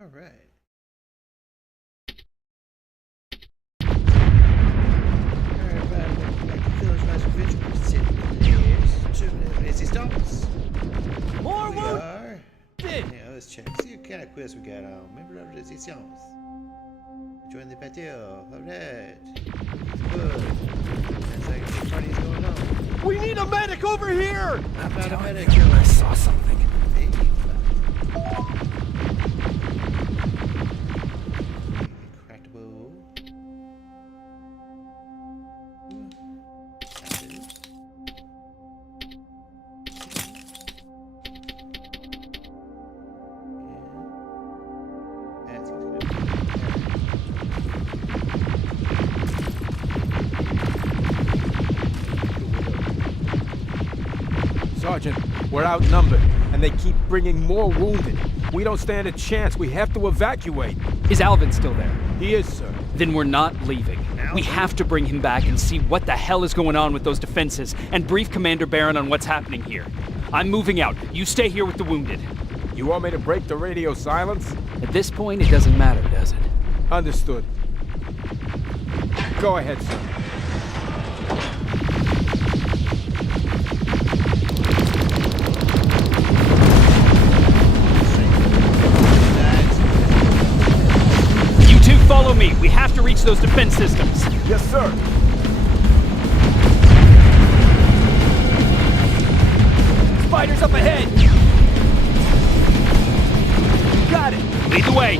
All right. Everybody, welcome back to Village Rise Adventure. Yes, Terminator Resistance. More We wounded! are. Yeah, let's check. See what kind of quest we got on. Member of Resistance. Join the patio. Alright. Good. Sounds like the party's going on. We need a medic over here! I'm not a medic. I saw something. Hey, cracked a bowl. That's good. Sergeant, we're outnumbered, and they keep bringing more wounded. We don't stand a chance. We have to evacuate. Is Alvin still there? He is, sir. Then we're not leaving. We have to bring him back and see what the hell is going on with those defenses and brief Commander Barron on what's happening here. I'm moving out. You stay here with the wounded. You want me to break the radio silence? At this point, it doesn't matter, does it? Understood. Go ahead, sir. You two follow me. We have to reach those defense systems. Yes, sir. Spiders up ahead. Got it. Lead the way.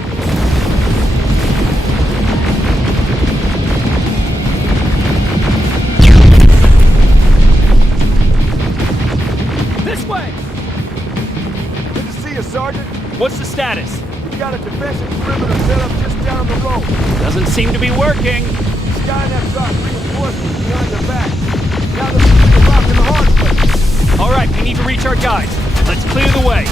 This way. Good to see you, Sergeant. What's the status? We got a defensive perimeter set up just down the road. Doesn't seem to be working. Skynet's got reinforcements behind their back. Now they're between the rock and the hard place. All right, we need to reach our guys. Let's clear the way.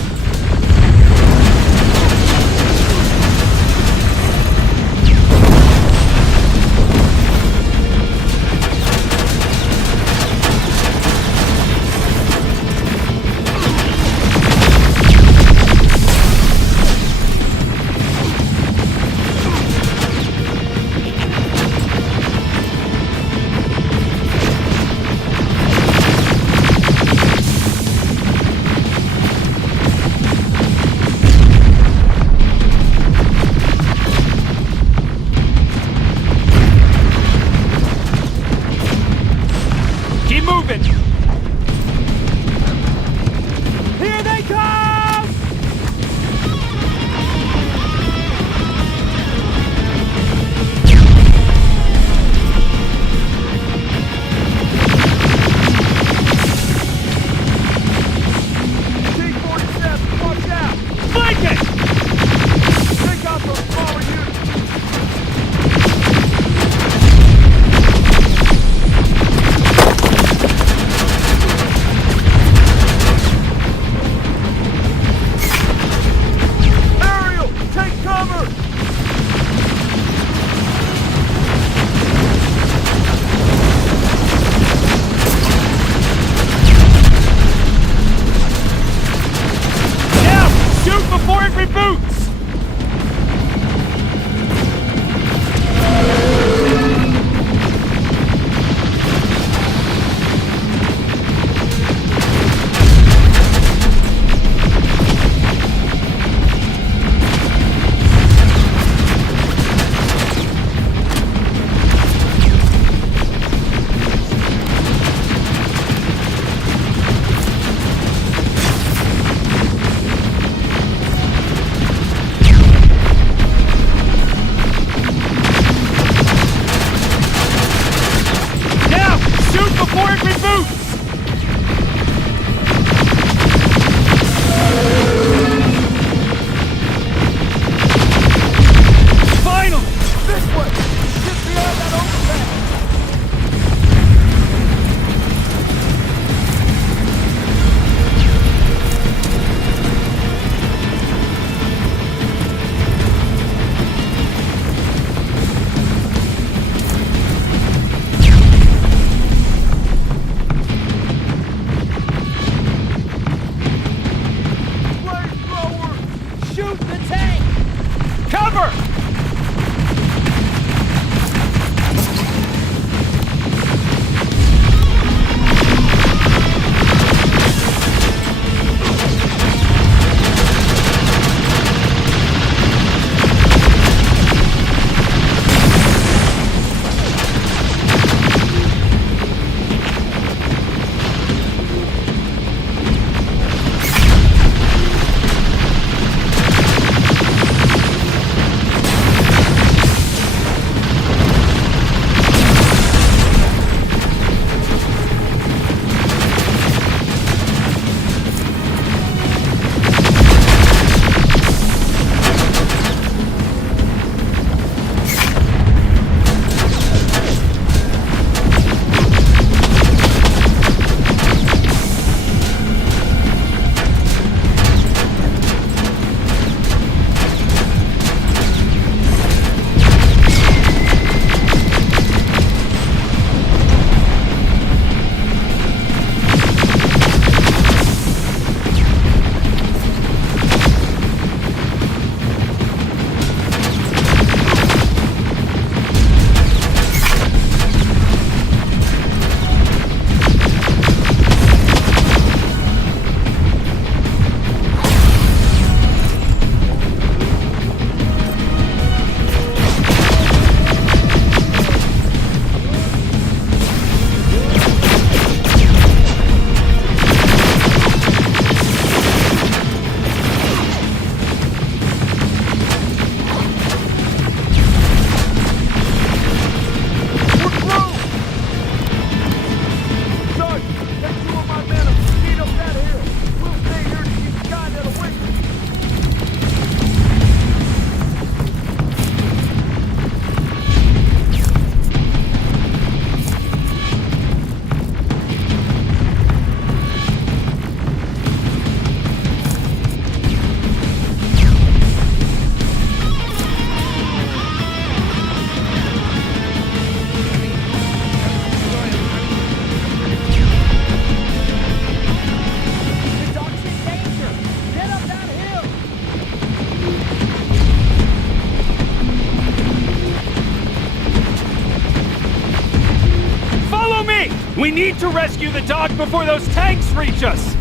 to rescue the dog before those tanks reach us!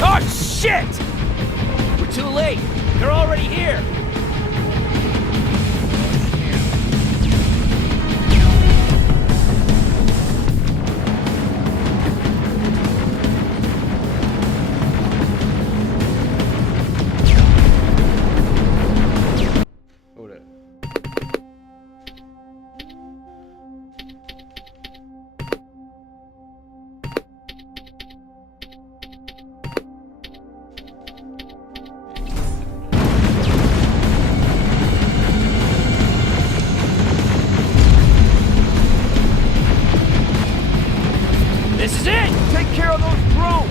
Oh, shit! We're too late. They're already here. Hold up. This is it! Take care of those drones.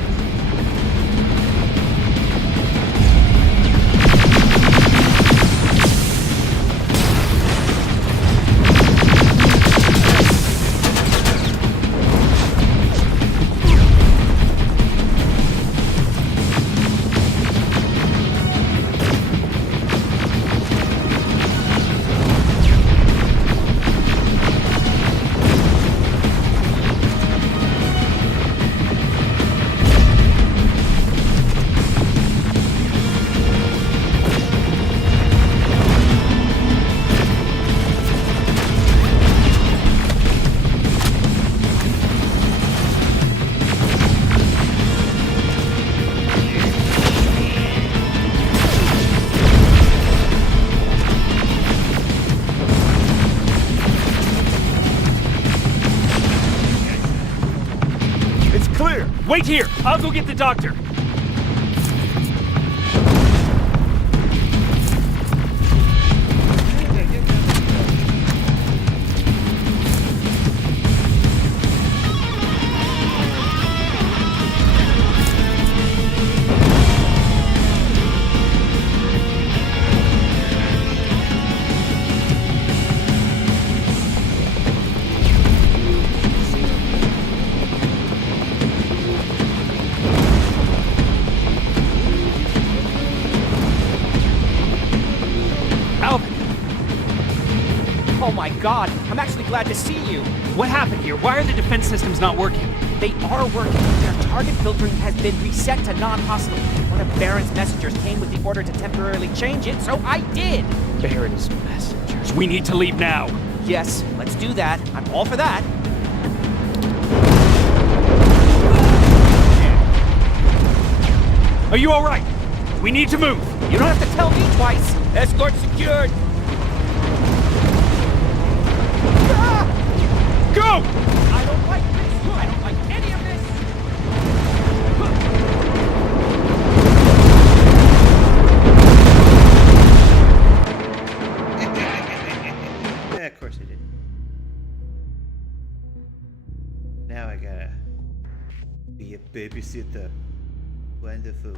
It's clear. Wait here! I'll go get the doctor! Alvin! Oh my god, I'm actually glad to see you. What happened here? Why are the defense systems not working? They are working. Their target filtering has been reset to non-hostile. One of Baron's messengers came with the order to temporarily change it, so I did. Baron's messengers. We need to leave now. Yes, let's do that. I'm all for that. Are you alright? We need to move. You don't have to tell me twice. Escort secured. Go! I don't like this. I don't like any of this. Yeah, of course I did. Now I gotta be a babysitter. Wonderful.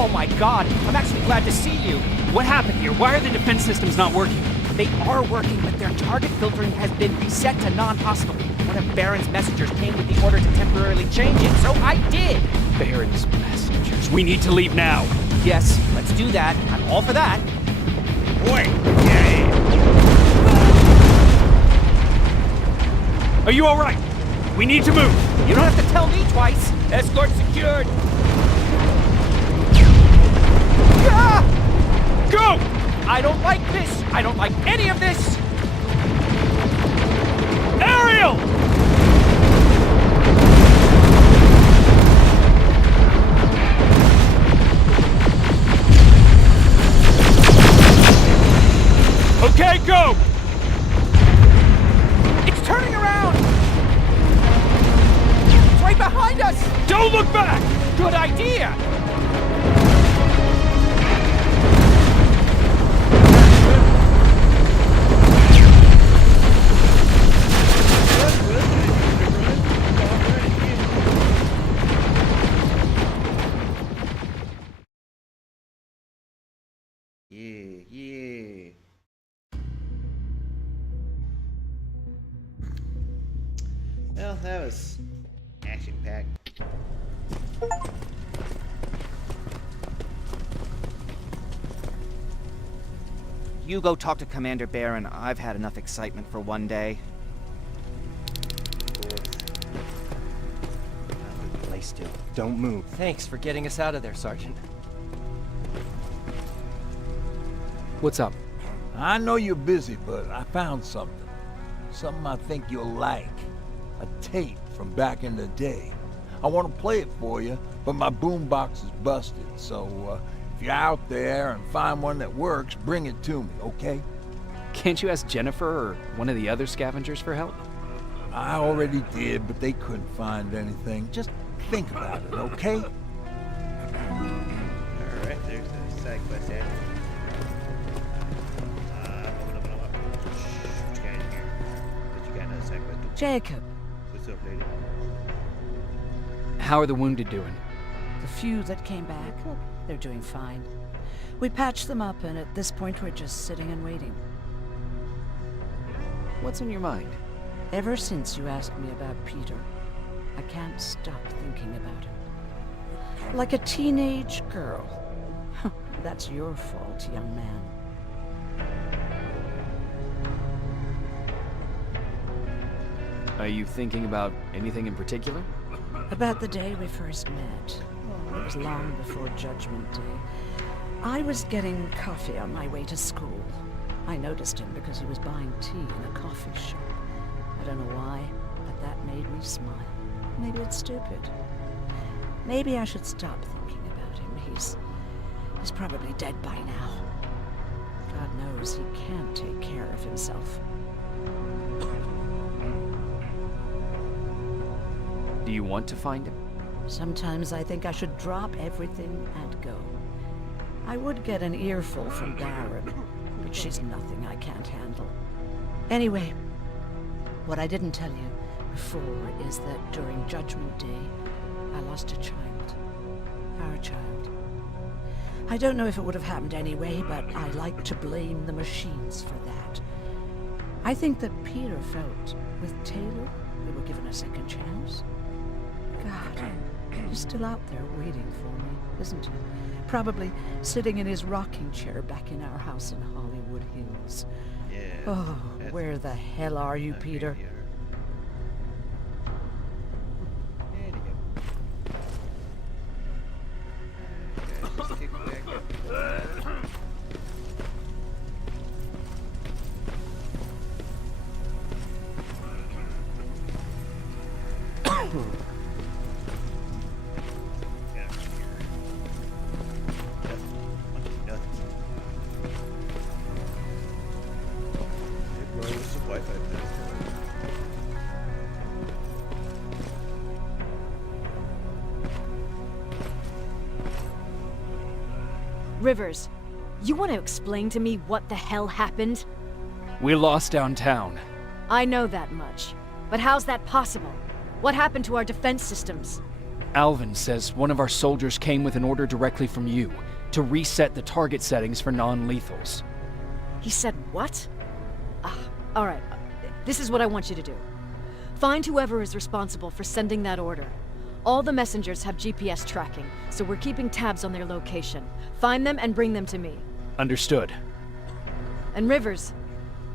Oh my god, I'm actually glad to see you. What happened here? Why are the defense systems not working? They are working, but their target filtering has been reset to non-hostile. One of Baron's messengers came with the order to temporarily change it, so I did. Baron's messengers. We need to leave now. Yes, let's do that. I'm all for that. Wait! Are you alright? We need to move. You don't have to tell me twice. Escort secured. Go! I don't like this. I don't like any of this. Ariel! Okay, go! It's turning around. It's right behind us. Don't look back! Good idea. Yeah, yeah. Well, that was action-packed. You go talk to Commander Barron. I've had enough excitement for one day. Of course. Lay still. Don't move. Thanks for getting us out of there, Sergeant. What's up? I know you're busy, but I found something. Something I think you'll like. A tape from back in the day. I want to play it for you, but my boombox is busted, so if you're out there and find one that works, bring it to me, okay? Can't you ask Jennifer or one of the other scavengers for help? I already did, but they couldn't find anything. Just think about it, okay? Alright, there's a side quest added. What you got in here? What you got another side quest? Jacob, What's up, lady? How are the wounded doing? the few that came back, they're doing fine. We patched them up, and at this point we're just sitting and waiting. What's on your mind? Ever since you asked me about Peter, I can't stop thinking about him. Like a teenage girl. That's your fault, young man. Are you thinking about anything in particular? About the day we first met. It was long before Judgment Day. I was getting coffee on my way to school. I noticed him because he was buying tea in a coffee shop. I don't know why, but that made me smile. Maybe it's stupid. Maybe I should stop thinking about him. He's probably dead by now. God knows he can't take care of himself. Do you want to find him? Sometimes I think I should drop everything and go. I would get an earful from Baron, but she's nothing I can't handle. Anyway, what I didn't tell you before is that during Judgment Day, I lost a child. Our child. I don't know if it would have happened anyway, but I like to blame the machines for that. I think that Peter felt with Taylor we were given a second chance. God, he's still out there waiting for me, isn't he? Probably sitting in his rocking chair back in our house in Hollywood Hills. Yeah. Oh, that's where the hell are you, not Peter? crazy, There you go. Okay, just kick back up. Rivers, you want to explain to me what the hell happened? We lost downtown. I know that much. But how's that possible? What happened to our defense systems? Alvin says one of our soldiers came with an order directly from you to reset the target settings for non-lethals. He said what? Alright. This is what I want you to do. Find whoever is responsible for sending that order. All the messengers have GPS tracking, so we're keeping tabs on their location. Find them and bring them to me. Understood. And Rivers,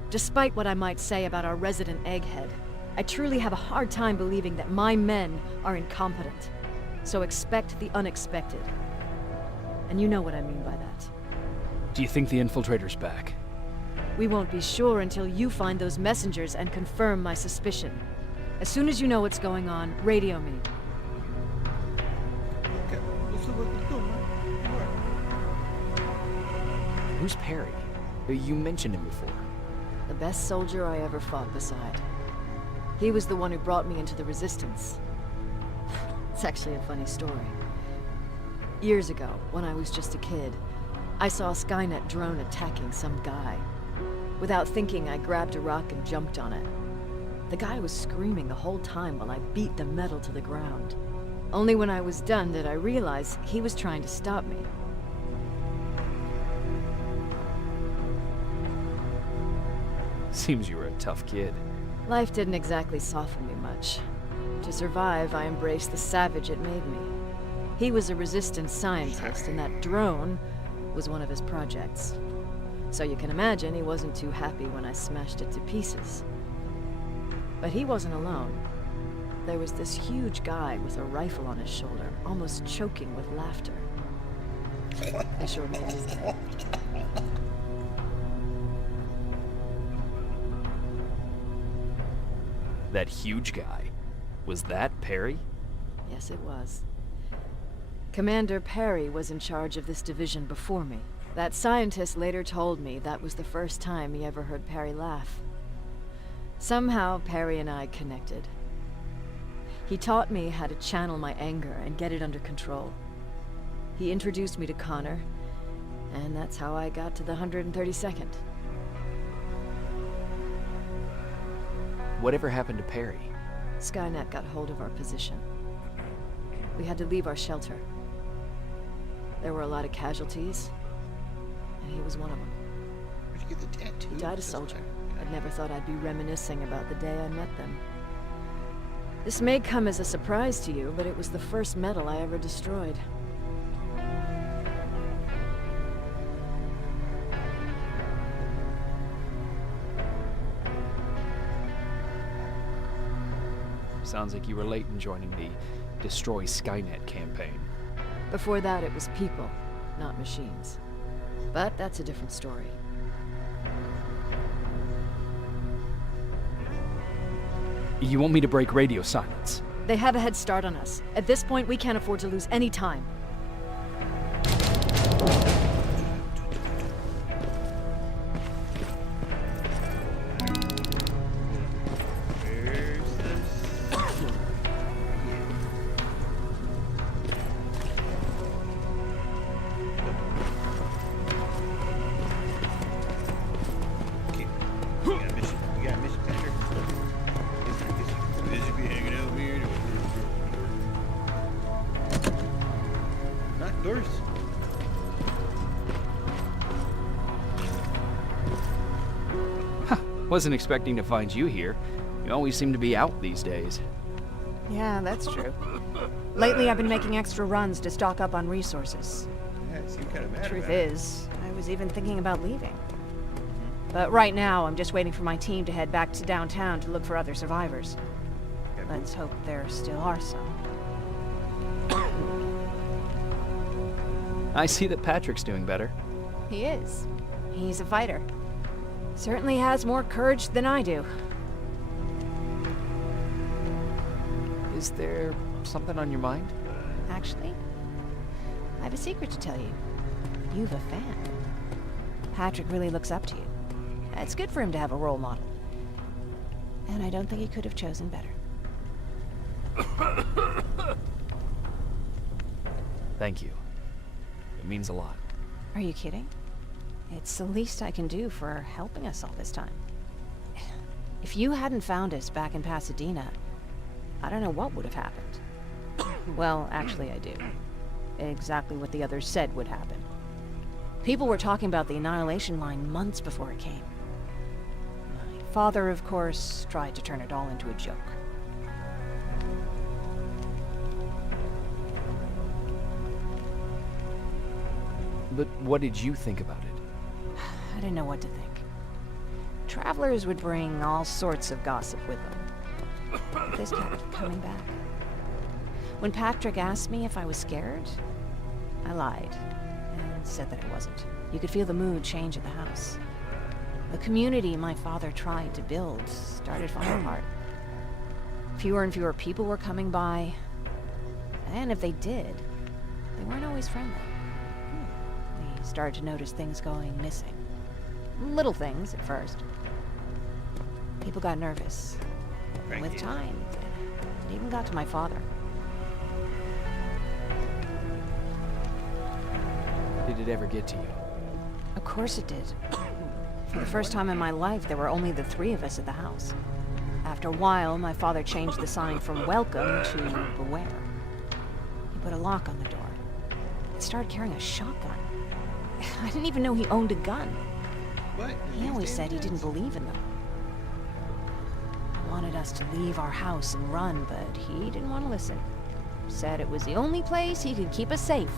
despite what I might say about our resident egghead, I truly have a hard time believing that my men are incompetent. So expect the unexpected. And you know what I mean by that. Do you think the infiltrator's back? We won't be sure until you find those messengers and confirm my suspicion. As soon as you know what's going on, radio me. Okay, let's see what we're doing. Who's Perry? You mentioned him before. The best soldier I ever fought beside. He was the one who brought me into the Resistance. It's actually a funny story. Years ago, when I was just a kid, I saw a Skynet drone attacking some guy. Without thinking, I grabbed a rock and jumped on it. The guy was screaming the whole time while I beat the metal to the ground. Only when I was done did I realize he was trying to stop me. Seems you were a tough kid. Life didn't exactly soften me much. To survive, I embraced the savage it made me. He was a resistance scientist, and that drone was one of his projects. So you can imagine he wasn't too happy when I smashed it to pieces. But he wasn't alone. There was this huge guy with a rifle on his shoulder, almost choking with laughter. I sure made his day. That huge guy. Was that Perry? Yes, it was. Commander Perry was in charge of this division before me. That scientist later told me that was the first time he ever heard Perry laugh. Somehow, Perry and I connected. He taught me how to channel my anger and get it under control. He introduced me to Connor, and that's how I got to the 132nd. Whatever happened to Perry? Skynet got hold of our position. We had to leave our shelter. There were a lot of casualties, and he was one of them. Where'd you get the tattoo? He died a soldier. I'd never thought I'd be reminiscing about the day I met them. This may come as a surprise to you, but it was the first medal I ever destroyed. Sounds like you were late in joining the Destroy Skynet campaign. Before that, it was people, not machines. But that's a different story. You want me to break radio silence? They have a head start on us. At this point, we can't afford to lose any time. Wasn't expecting to find you here. You always seem to be out these days. Yeah, that's true. Lately, I've been making extra runs to stock up on resources. Yeah, you seem kind of mad Truth about it. is, I was even thinking about leaving. But right now, I'm just waiting for my team to head back to downtown to look for other survivors. Let's hope there still are some. I see that Patrick's doing better. He is. He's a fighter. Certainly has more courage than I do. Is there something on your mind? Actually, I have a secret to tell you. You've a fan. Patrick really looks up to you. It's good for him to have a role model. And I don't think he could have chosen better. Thank you. It means a lot. Are you kidding? It's the least I can do for helping us all this time. If you hadn't found us back in Pasadena, I don't know what would have happened. Well, actually I do. Exactly what the others said would happen. People were talking about the Annihilation Line months before it came. My father, of course, tried to turn it all into a joke. But what did you think about it? I didn't know what to think. Travelers would bring all sorts of gossip with them. But this kept coming back. When Patrick asked me if I was scared, I lied and said that I wasn't. You could feel the mood change at the house. The community my father tried to build started falling apart. Fewer and fewer people were coming by, and if they did, they weren't always friendly. We started to notice things going missing. Little things at first. People got nervous. And with time, it even got to my father. Did it ever get to you? Of course it did. For the first time in my life, there were only the three of us at the house. After a while, my father changed the sign from welcome to beware. He put a lock on the door. He started carrying a shotgun. I didn't even know he owned a gun. What? He always said he didn't believe in them. wanted us to leave our house and run, but he didn't want to listen. Said it was the only place he could keep us safe.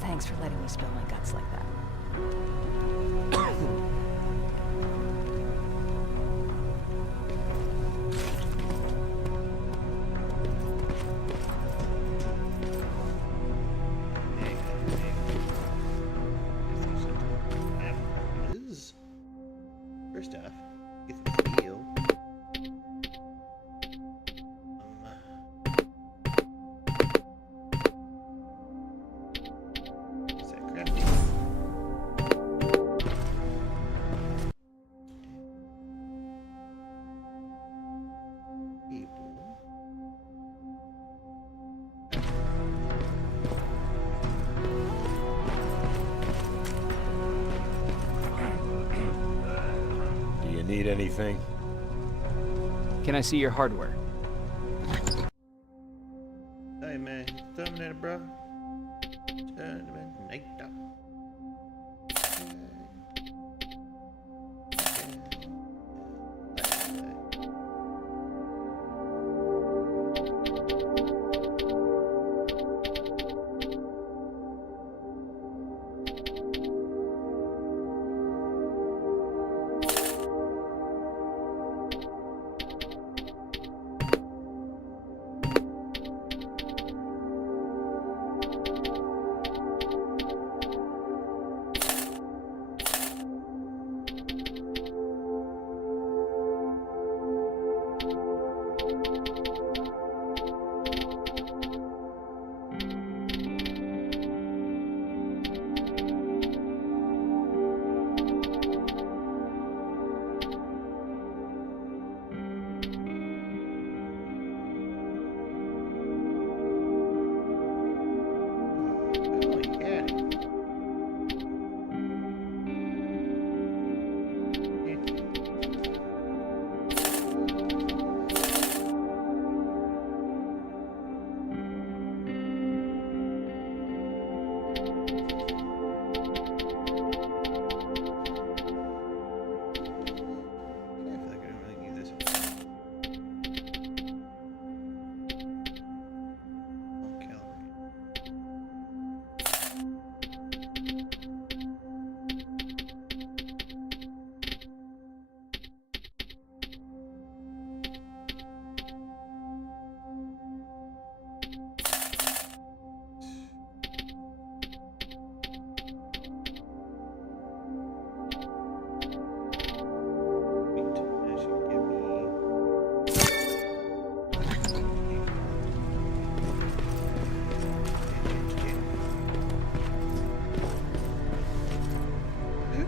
Thanks for letting me spill my guts like that. First off, get the heal. Is that crafty? Do you need anything? Can I see your hardware? Hey man, Terminator, bro. Terminator.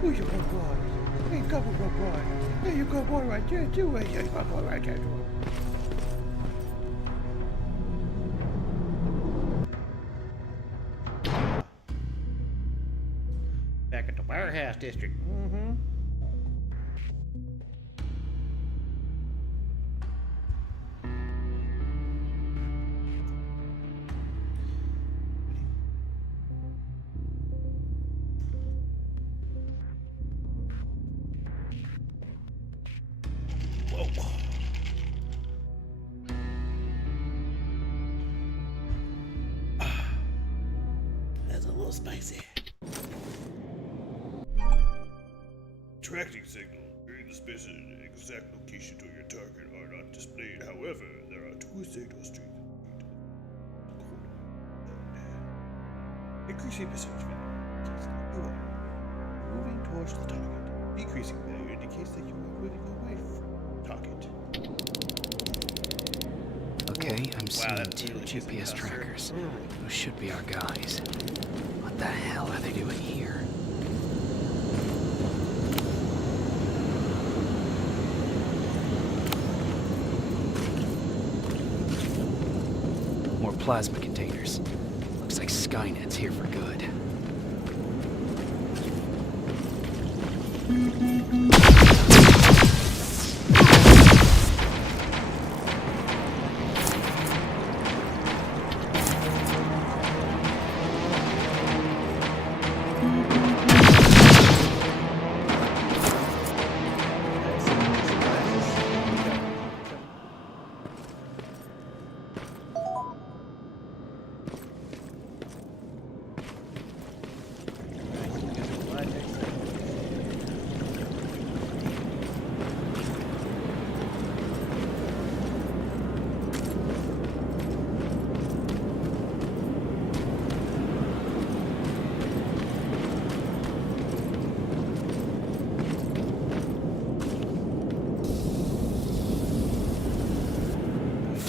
Who's your good boy? Hey, come on, good boy. Hey, you good boy right there, too. Hey, you good boy right there, too. Back at the warehouse district. Mm-hmm. That's a little spicy. Tracking signal during the specific exact location to your target are not displayed. However, there are two signal streams. Increasing percentage value. You are moving towards the target. Decreasing value indicates that you are moving away from the target. Okay, I'm seeing that two really is a GPS cluster. trackers. Those should be our guys. What the hell are they doing here? More plasma containers. Looks like Skynet's here for good.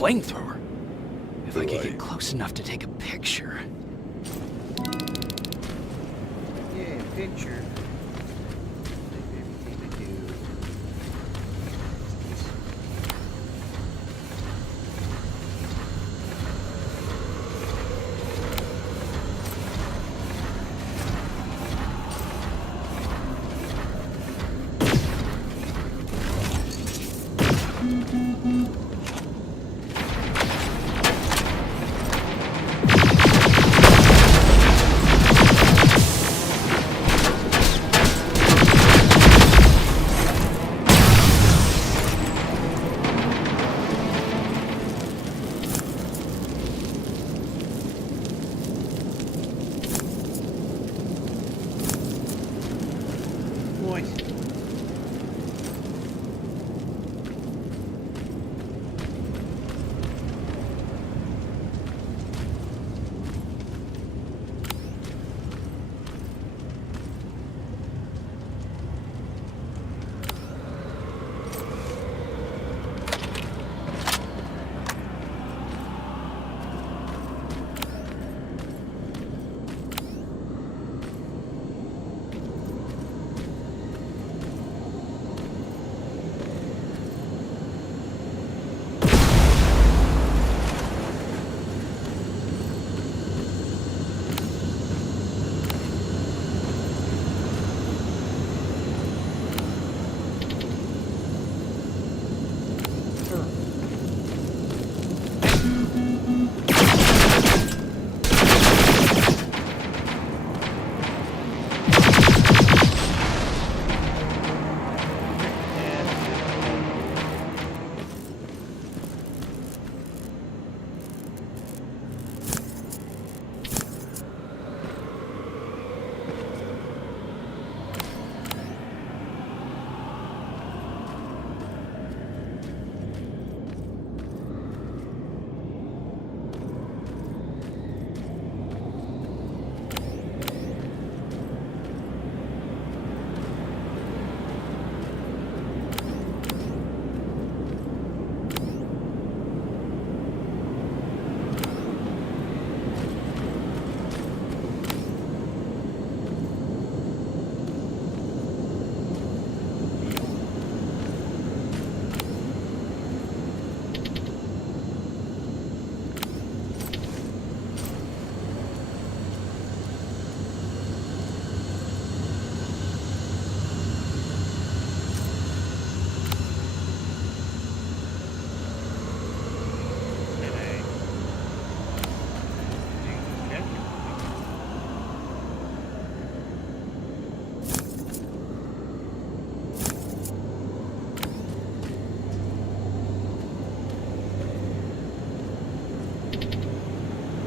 flamethrower. If I could get close enough to take a picture. Yeah, picture. Everything to do.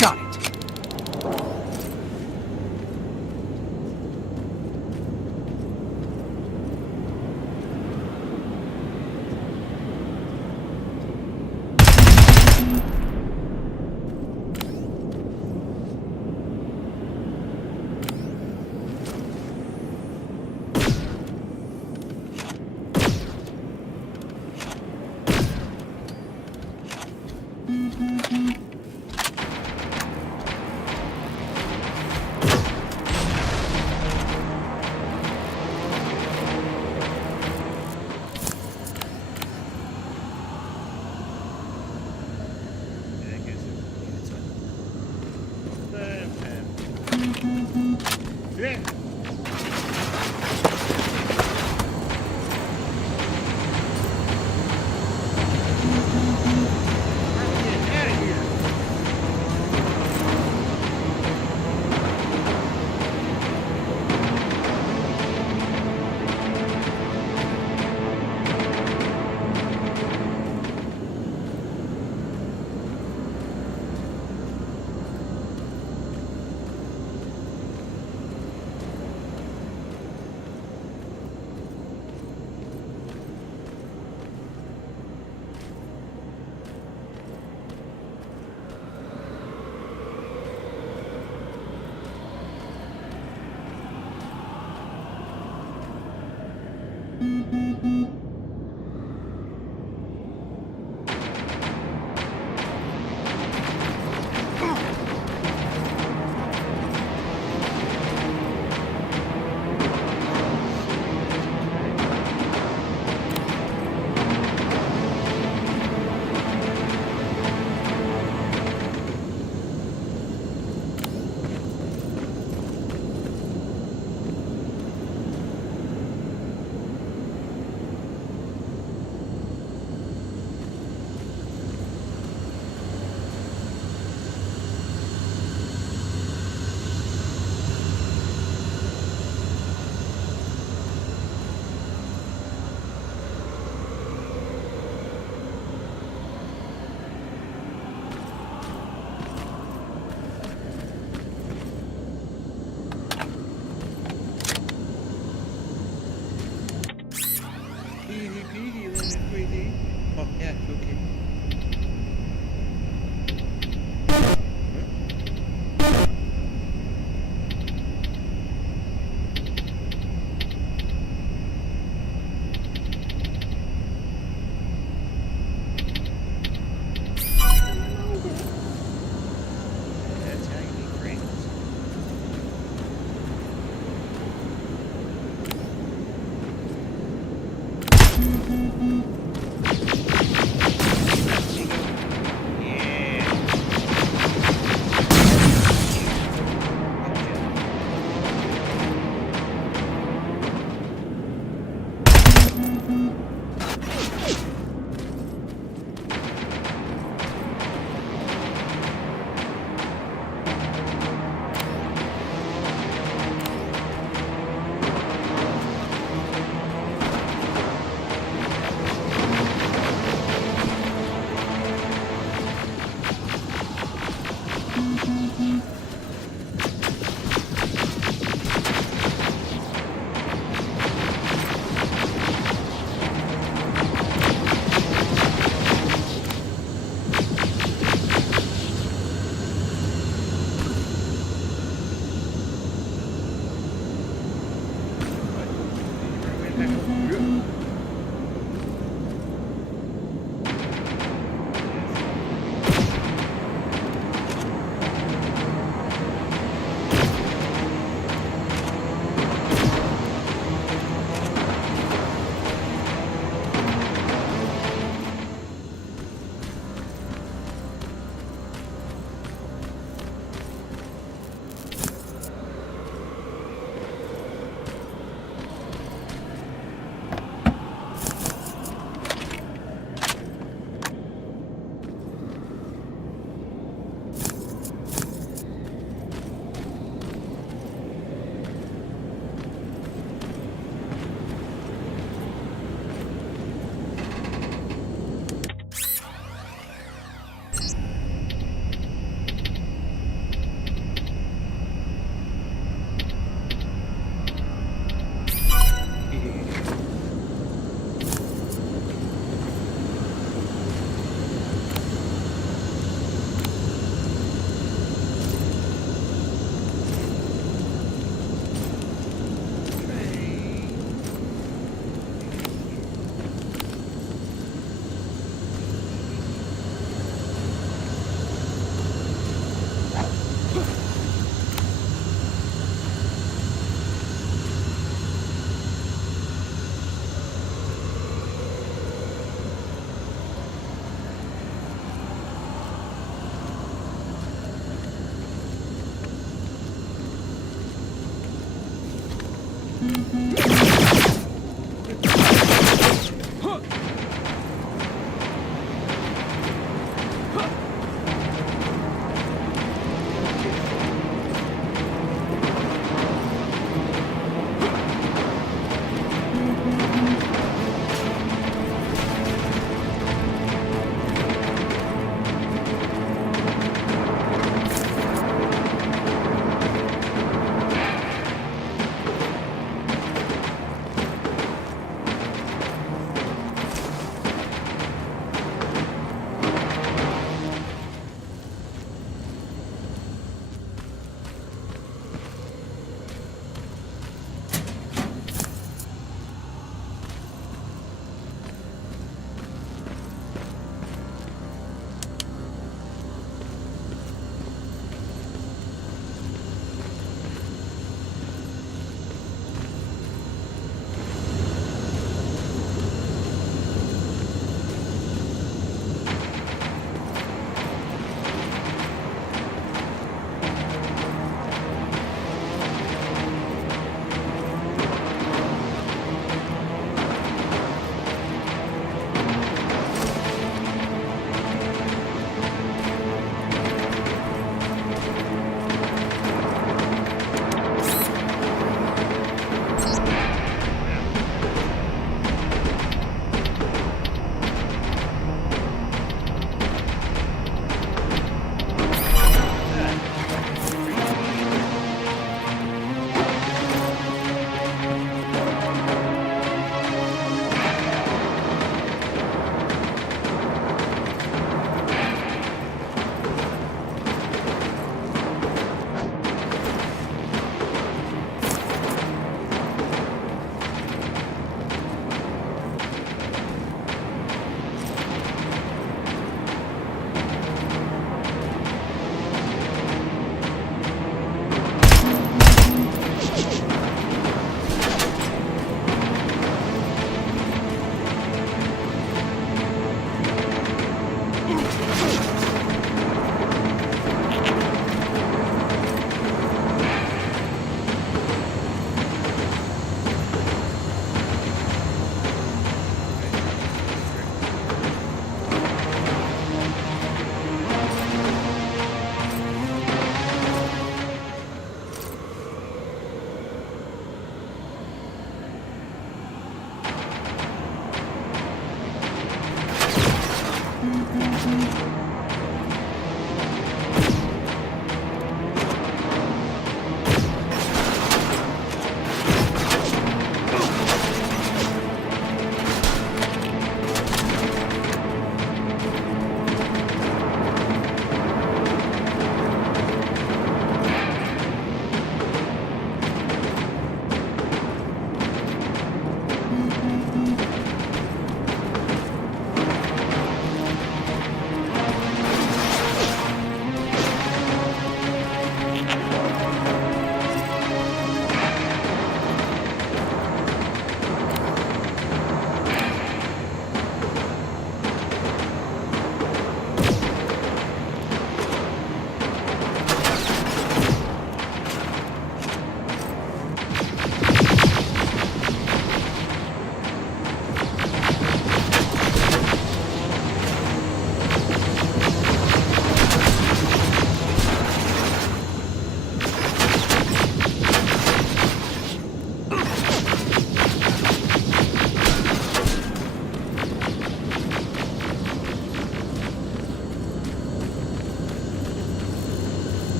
Got it.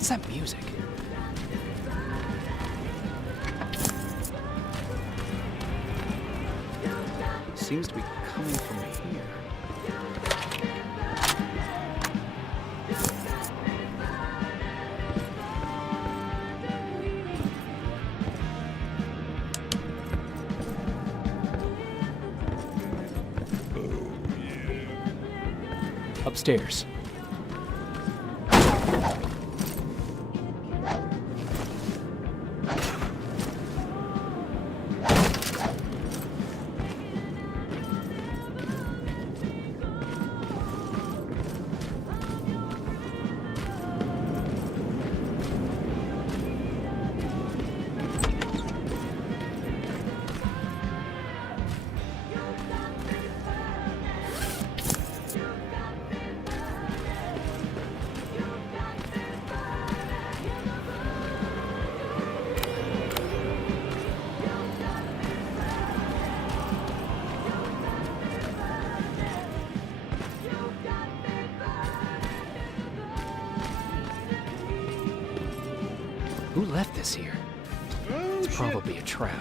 What's that music? Seems to be coming from here. Upstairs. Who left this here? Oh, It's probably a trap.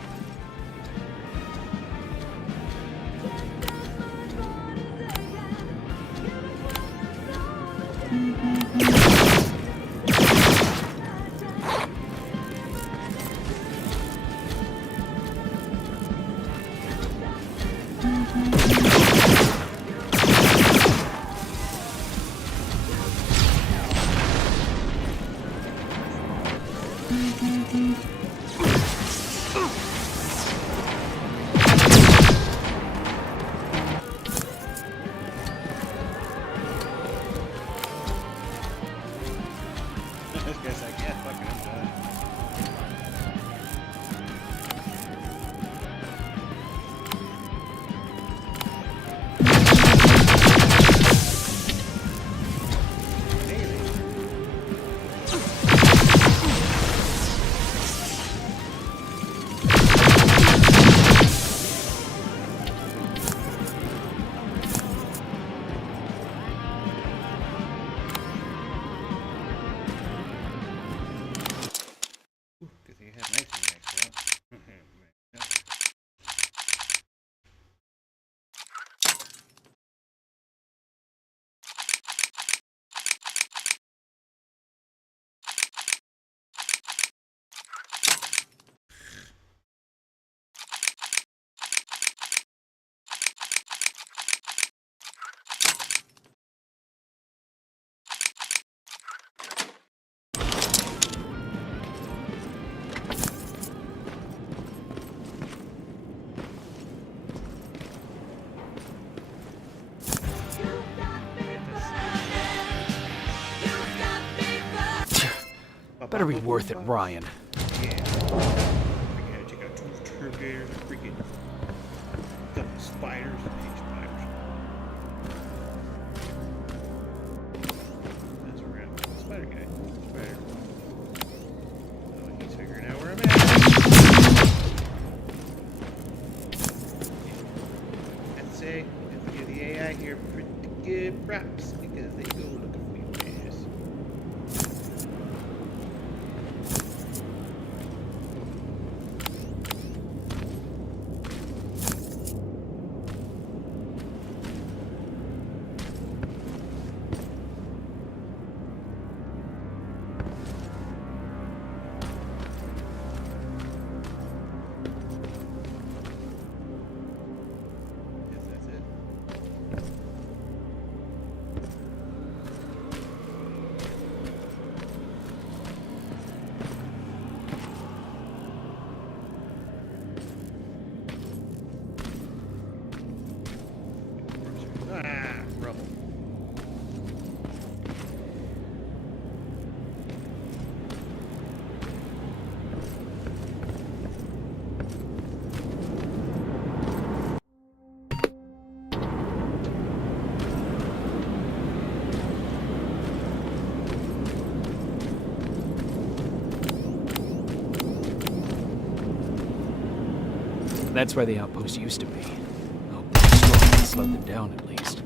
This guy's like, yeah, fuck it, I'm done. Good thing I have nice maxed out. Better be worth it, Ryan. Yeah. We gotta check out two Terminators, freaking couple spiders. I hate spiders. That's where we're at. Spider guy. Spider. Oh, he's figuring out where I'm at. I have to say, if we give the AI here pretty good props because they go looking for me. Rubble. That's where the outpost used to be. Oh, Storm slowed them down at least.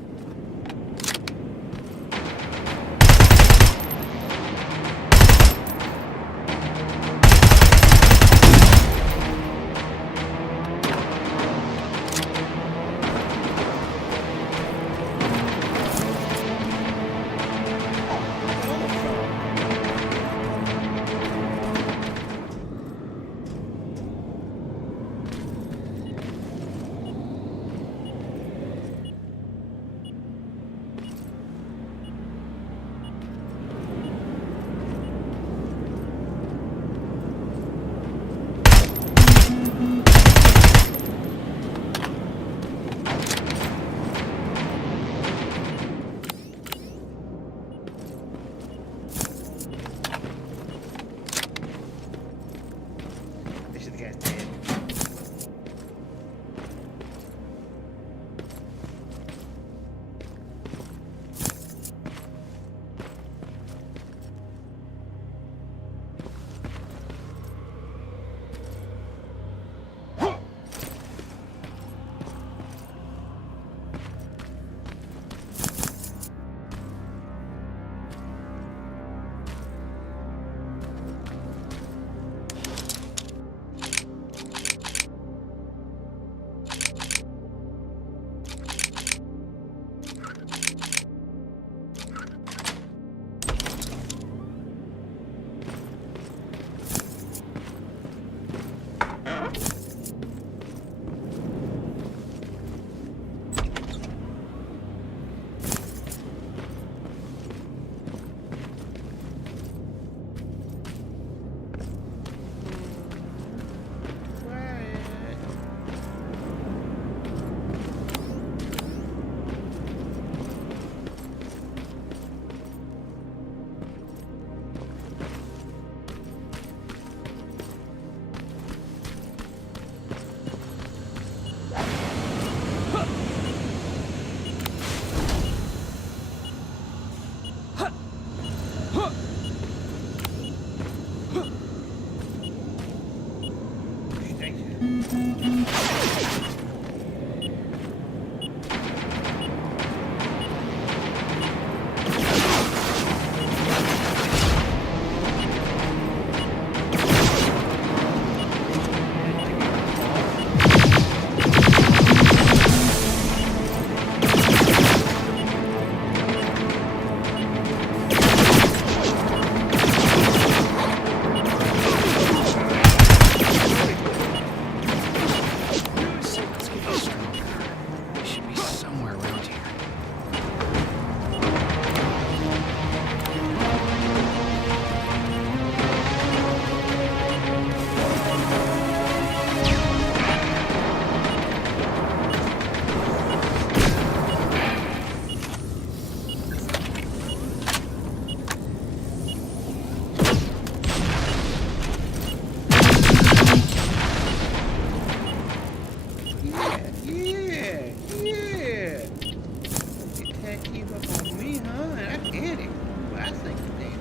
Keep up on me, huh? And I get it. What I think of things.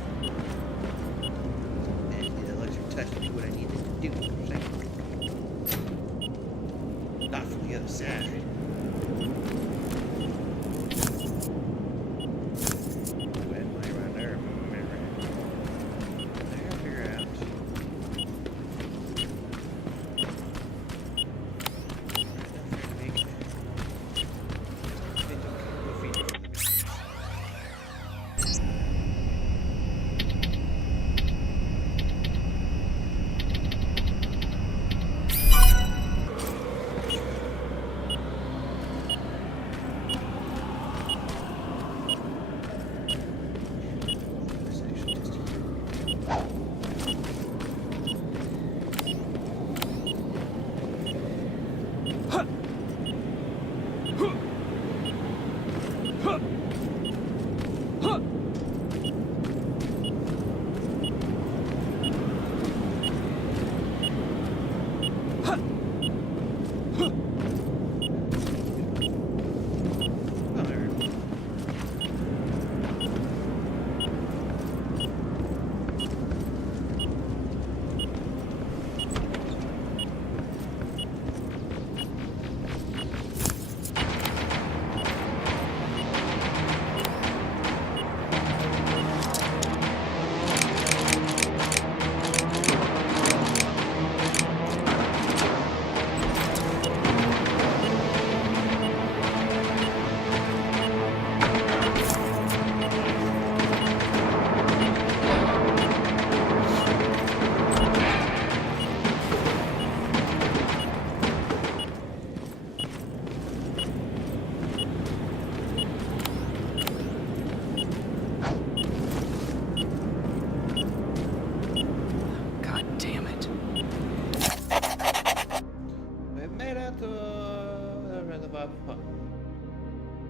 I just need the electric touch to do what I need it to do. Not from the other side. Wet money right there. I'll figure it out.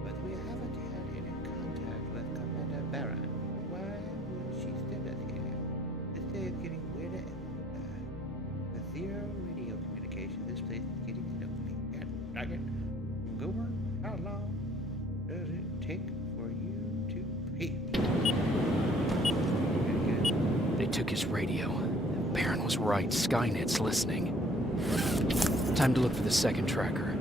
But we haven't had any contact with Commander Baron. Why would she send us here? This day is getting weirder and weirder. With zero radio communication, this place is getting to know me. And Nugget, Goober, how long does it take for you to pee? They took his radio. Baron was right. Skynet's listening. Time to look for the second tracker.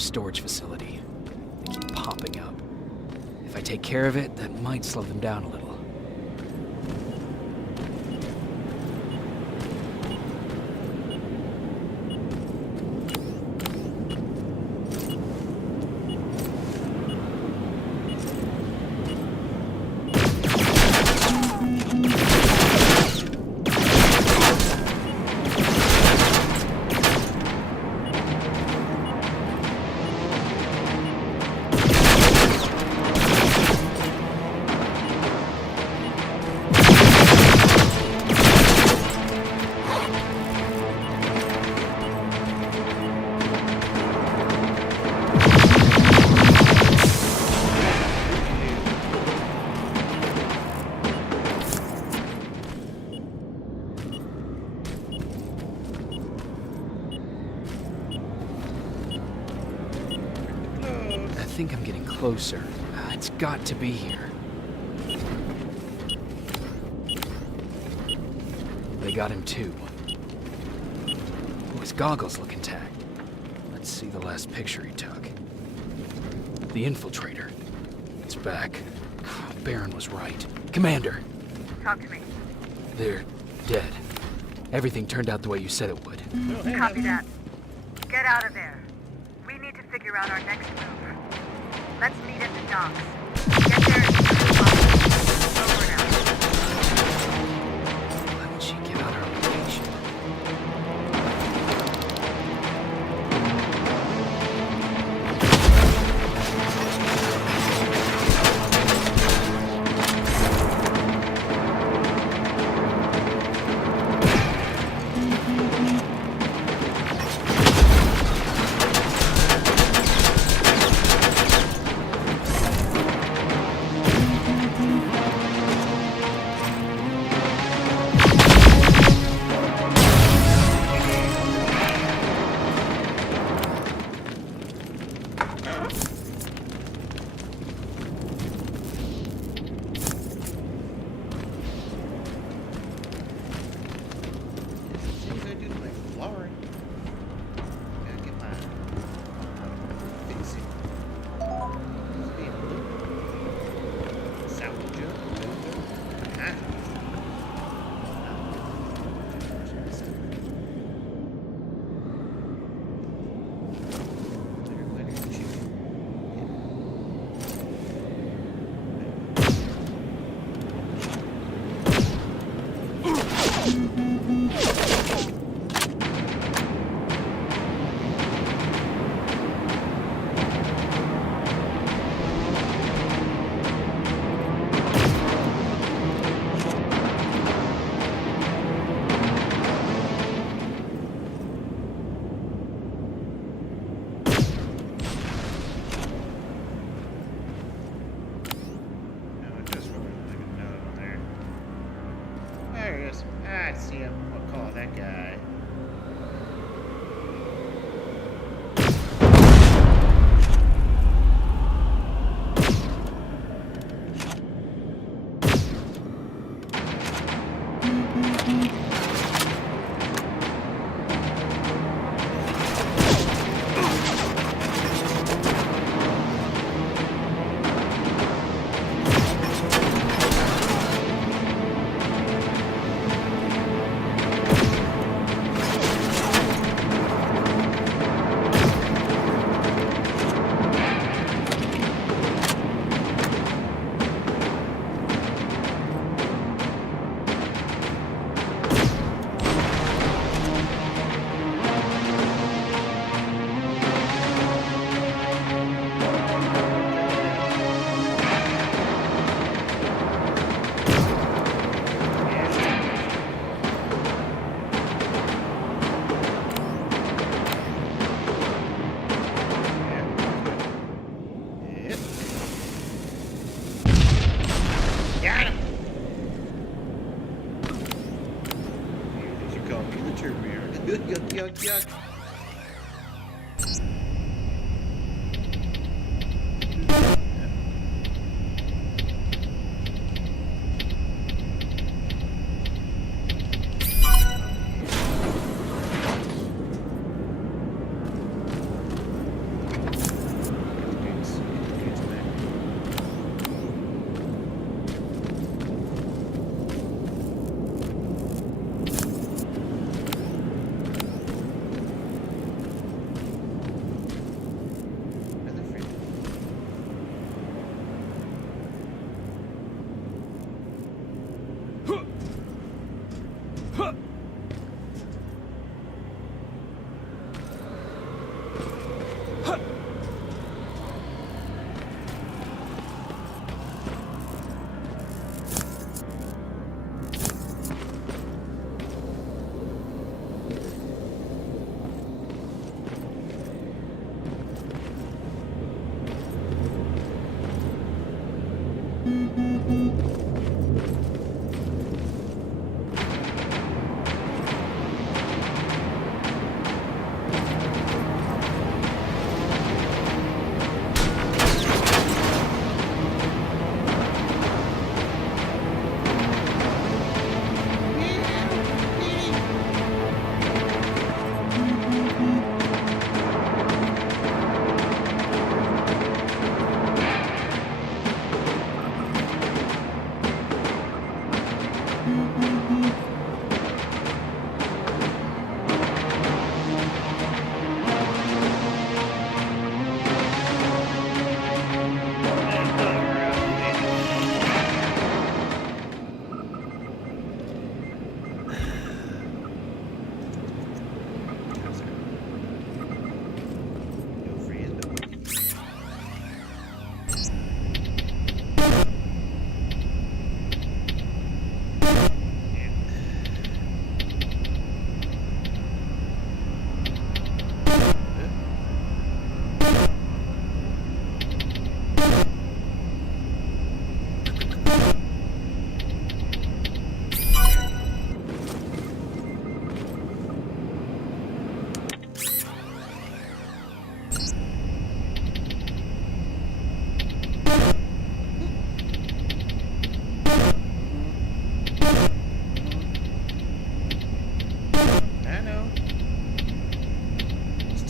Storage facility. They keep popping up. If I take care of it, that might slow them down a little. think I'm getting closer. It's got to be here. They got him too. Oh, his goggles look intact. Let's see the last picture he took. The infiltrator. It's back. Baron was right. Commander! Talk to me. They're dead. Everything turned out the way you said it would. Copy that. Get out of there. We need to figure out our next move. Let's meet at the docks. Get there as soon as possible. Over and out. Why would she give out her location? Seems I do like flowering. Gotta get my fancy. Salvage There he is. I see him. We'll call that guy. Got him! As you call me, the Terminator. Yuck, yuck, yuck.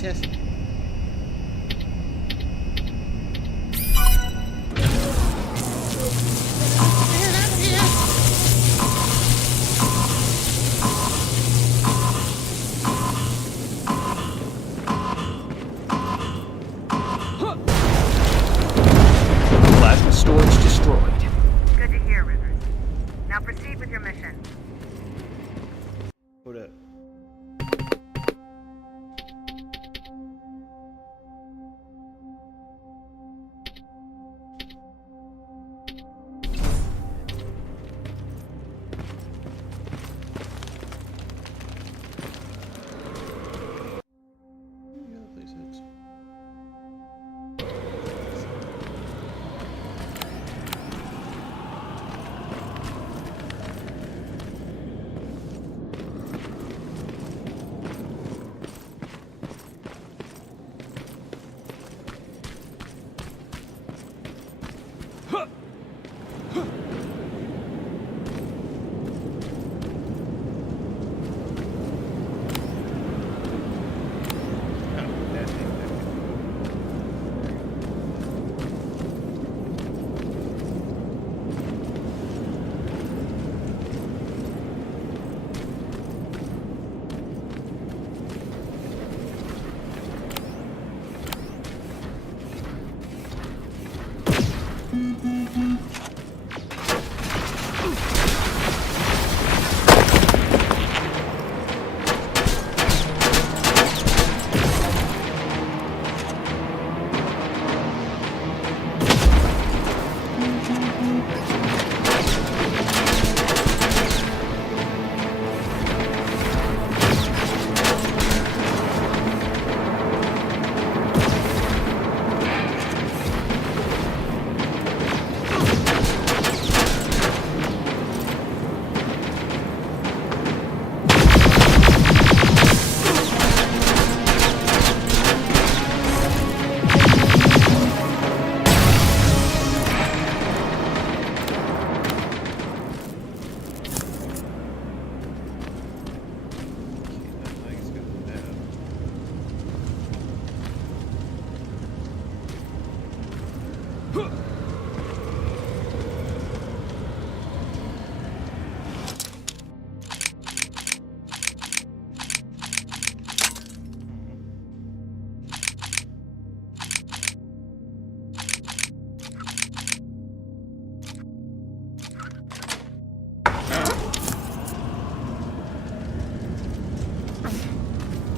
test. Plasma storage destroyed. Good to hear, Rivers. Now proceed with your mission. Hold up.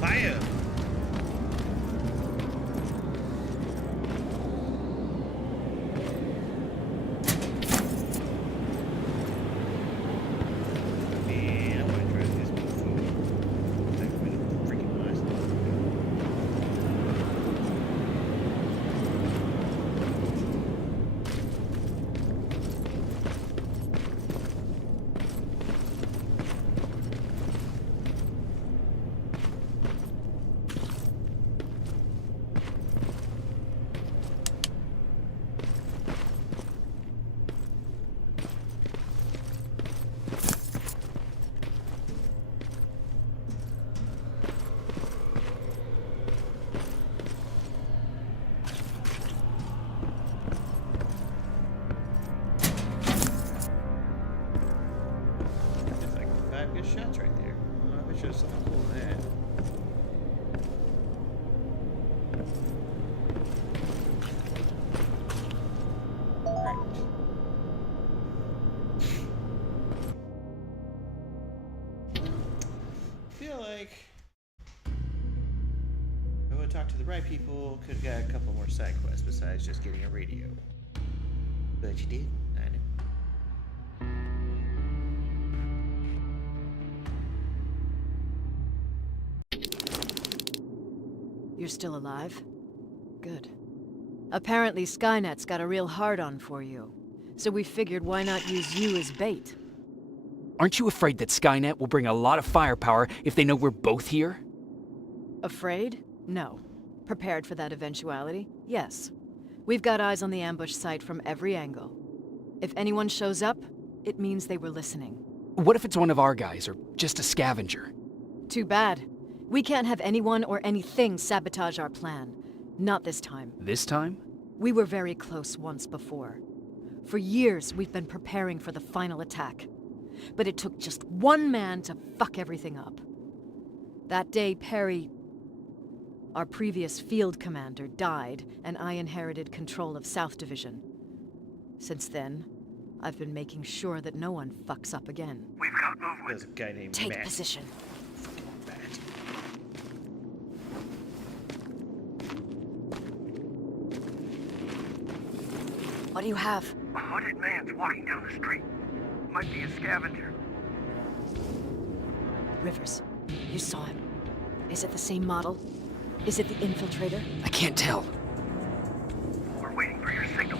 Fire! Man, I want to try this before. That would be freaking nice. There's like 5 good shots right there. I bet you there's something cool in that. Feel like I would talk to the right people, could have got a couple more side quests besides just getting a radio. But you did, I know. You're still alive? Good. Apparently Skynet's got a real hard-on for you. So we figured why not use you as bait? Aren't you afraid that Skynet will bring a lot of firepower if they know we're both here? Afraid? No. Prepared for that eventuality? Yes. We've got eyes on the ambush site from every angle. If anyone shows up, it means they were listening. What if it's one of our guys, or just a scavenger? Too bad. We can't have anyone or anything sabotage our plan. Not this time. This time? We were very close once before. For years, we've been preparing for the final attack. But it took just one man to fuck everything up. That day, Perry, our previous field commander, died, and I inherited control of South Division. Since then, I've been making sure that no one fucks up again. We've got movement. There's a guy named Take Matt. position. Matt. What do you have? A hooded man's walking down the street. Might be a scavenger. Rivers, you saw him. Is it the same model? Is it the infiltrator? I can't tell. We're waiting for your signal.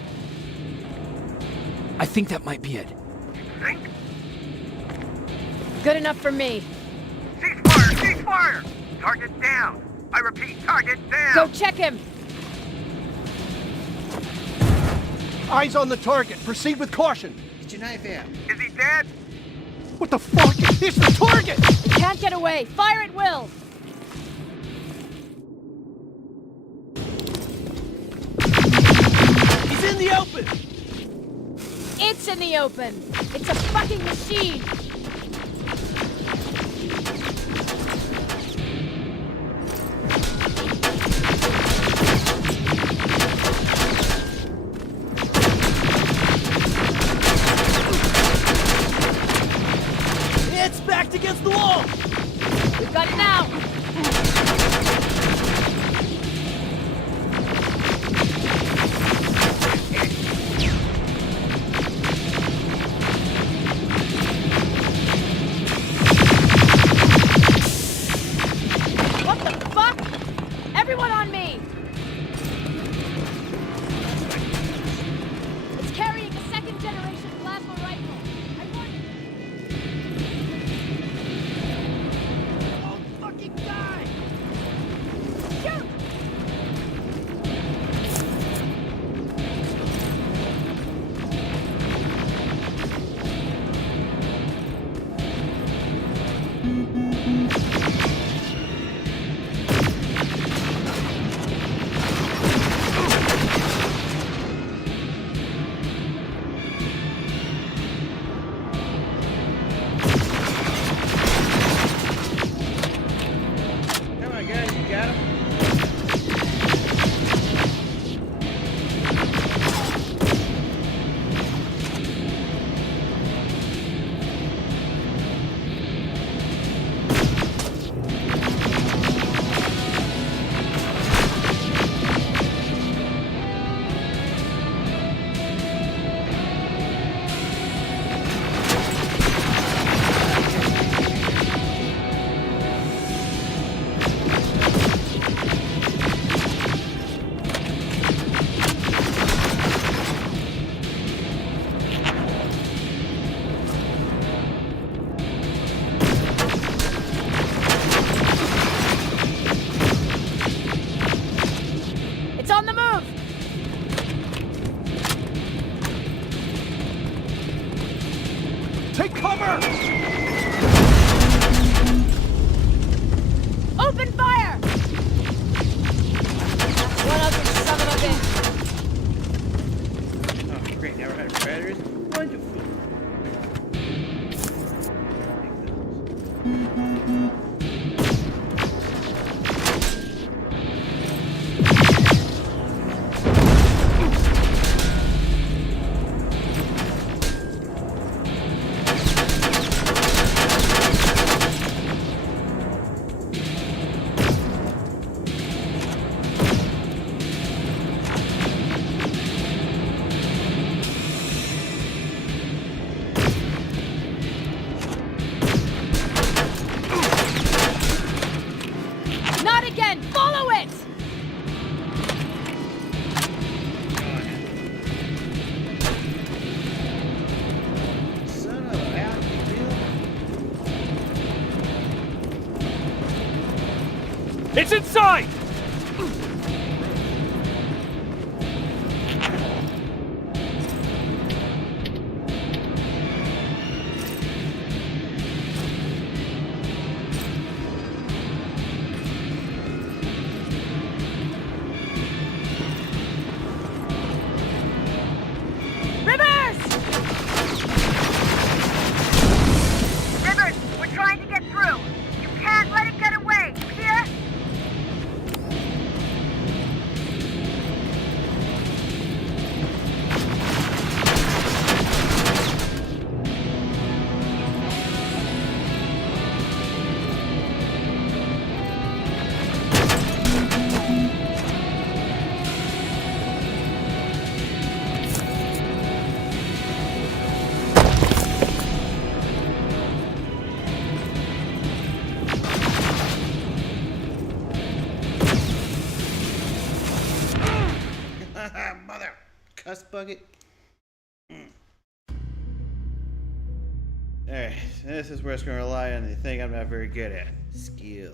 I think that might be it. You think? Good enough for me. Cease fire! Cease fire! Target down! I repeat, target down! Go check him! Eyes on the target. Proceed with caution. Get your knife out. Is he dead? What the fuck? It's the target! He can't get away! Fire at will! He's in the open! It's in the open! It's a fucking machine! It's backed against the wall! We've got it now! What the fuck? Everyone on me! It's carrying a second-generation plasma rifle. I want... I'll fucking die! Shoot! Come on, guys, you got him. It's on the move! Take cover! Open fire! One ugly son of a bitch! Oh, great. Now we're out of predators. Wonderful. Not again! Follow it! Son of a out you It's inside! Us bucket. Alright, this is where it's going to rely on the thing I'm not very good at. Skill.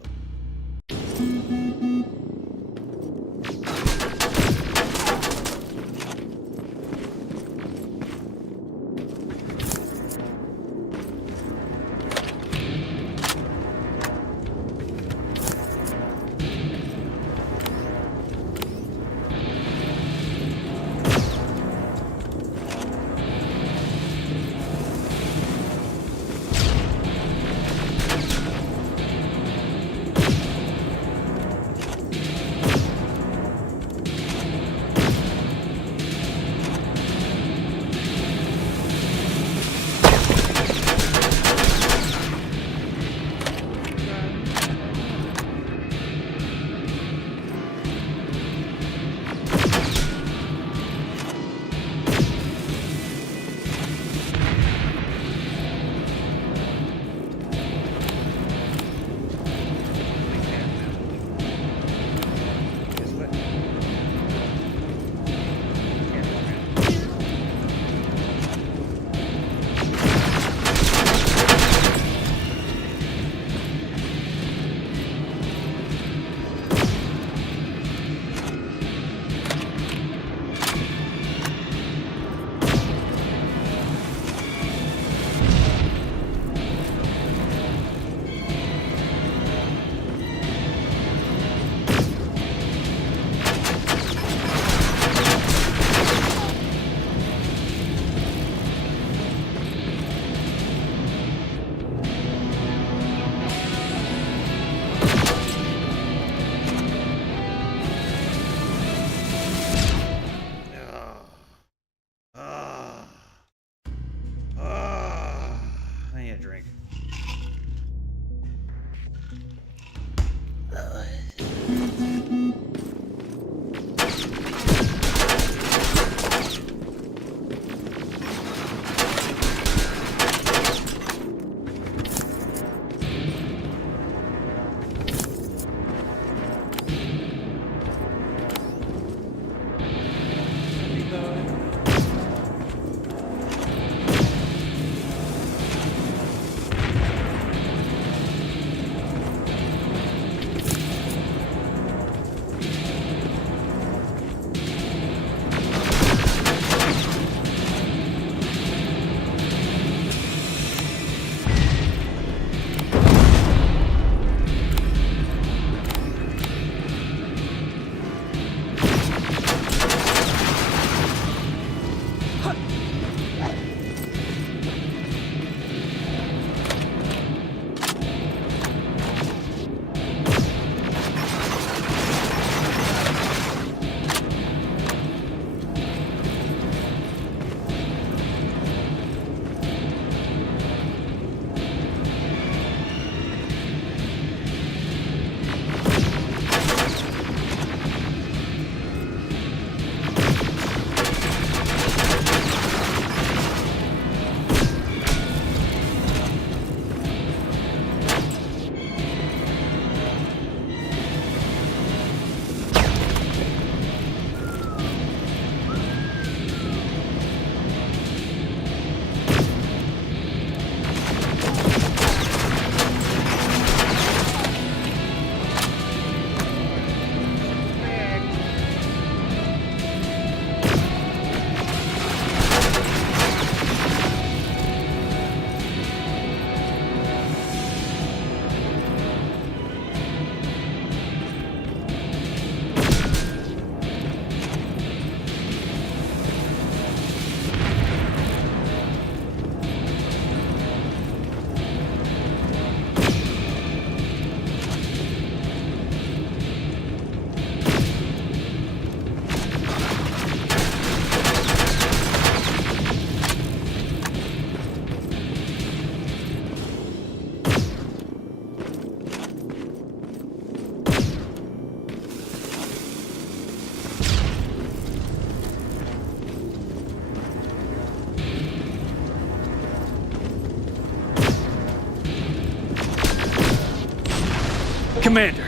Commander.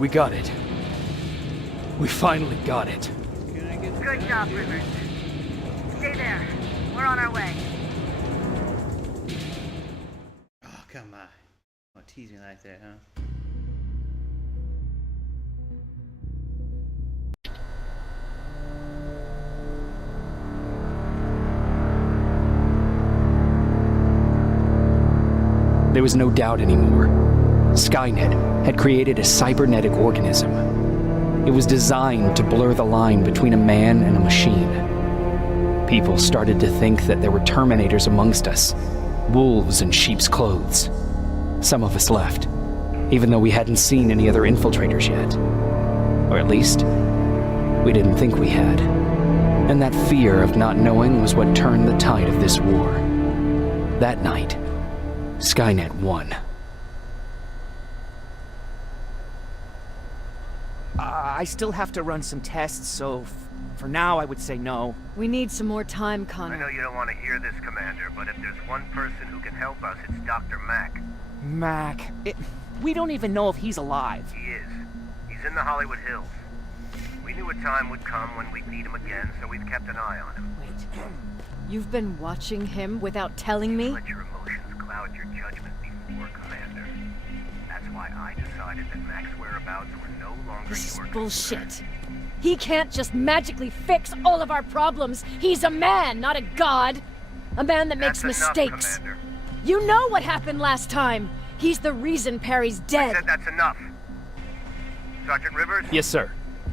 We got it. We finally got it. Can I get the Good gun job, here? Rivers. Stay there. We're on our way. Oh, come on. Oh, tease me like that, huh? There was no doubt anymore. Skynet had created a cybernetic organism. It was designed to blur the line between a man and a machine. People started to think that there were Terminators amongst us, wolves in sheep's clothes. Some of us left, even though we hadn't seen any other infiltrators yet. Or at least, we didn't think we had. And that fear of not knowing was what turned the tide of this war. That night, Skynet won. I still have to run some tests, so for now I would say no. We need some more time, I Connor. know you don't want to hear this, Commander, but if there's one person who can help us, it's Dr. Mack. Mac, we don't even know if he's alive. He is. He's in the Hollywood Hills. We knew a time would come when we'd need him again, so we've kept an eye on him. Wait. You've been watching him without telling me? Let your emotions cloud your judgment before, Commander. That's why I decided that Mack's whereabouts were no longer This is your bullshit. concern. He can't just magically fix all of our problems. He's a man, not a god. A man that makes That's enough, mistakes. Commander. You know what happened last time. He's the reason Perry's I dead. said that's enough. Sergeant Rivers? Yes, sir.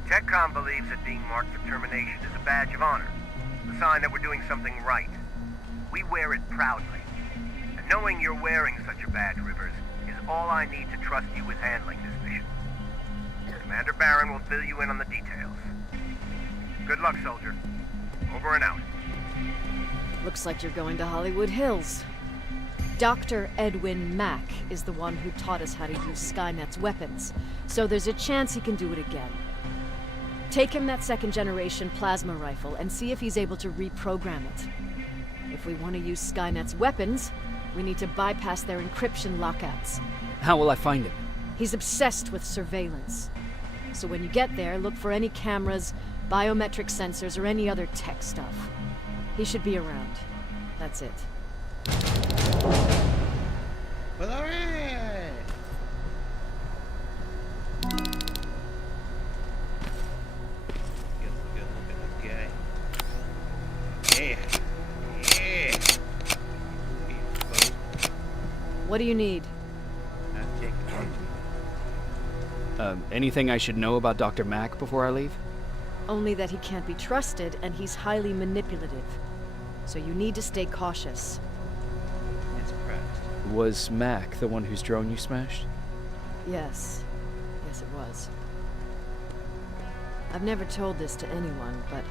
TechCom believes that being marked for termination is a badge of honor. A sign that we're doing something right. We wear it proudly. And knowing you're wearing such a badge, Rivers, is all I need to trust you with handling this mission. Commander Barron will fill you in on the details. Good luck, soldier. Over and out. Looks like you're going to Hollywood Hills. Dr. Edwin Mack is the one who taught us how to use Skynet's weapons, so there's a chance he can do it again. Take him that second-generation plasma rifle and see if he's able to reprogram it. If we want to use Skynet's weapons, we need to bypass their encryption lockouts. How will I find him? He's obsessed with surveillance. So when you get there, look for any cameras, biometric sensors, or any other tech stuff. He should be around. That's it. Well, alright! Get a good look at this guy. Yeah! Yeah! Hey, folks. What do you need? I'm taking it. Anything I should know about Dr. Mack before I leave? Only that he can't be trusted and he's highly manipulative. So you need to stay cautious. It's pressed. Was Mack the one whose drone you smashed? Yes. Yes, it was. I've never told this to anyone, but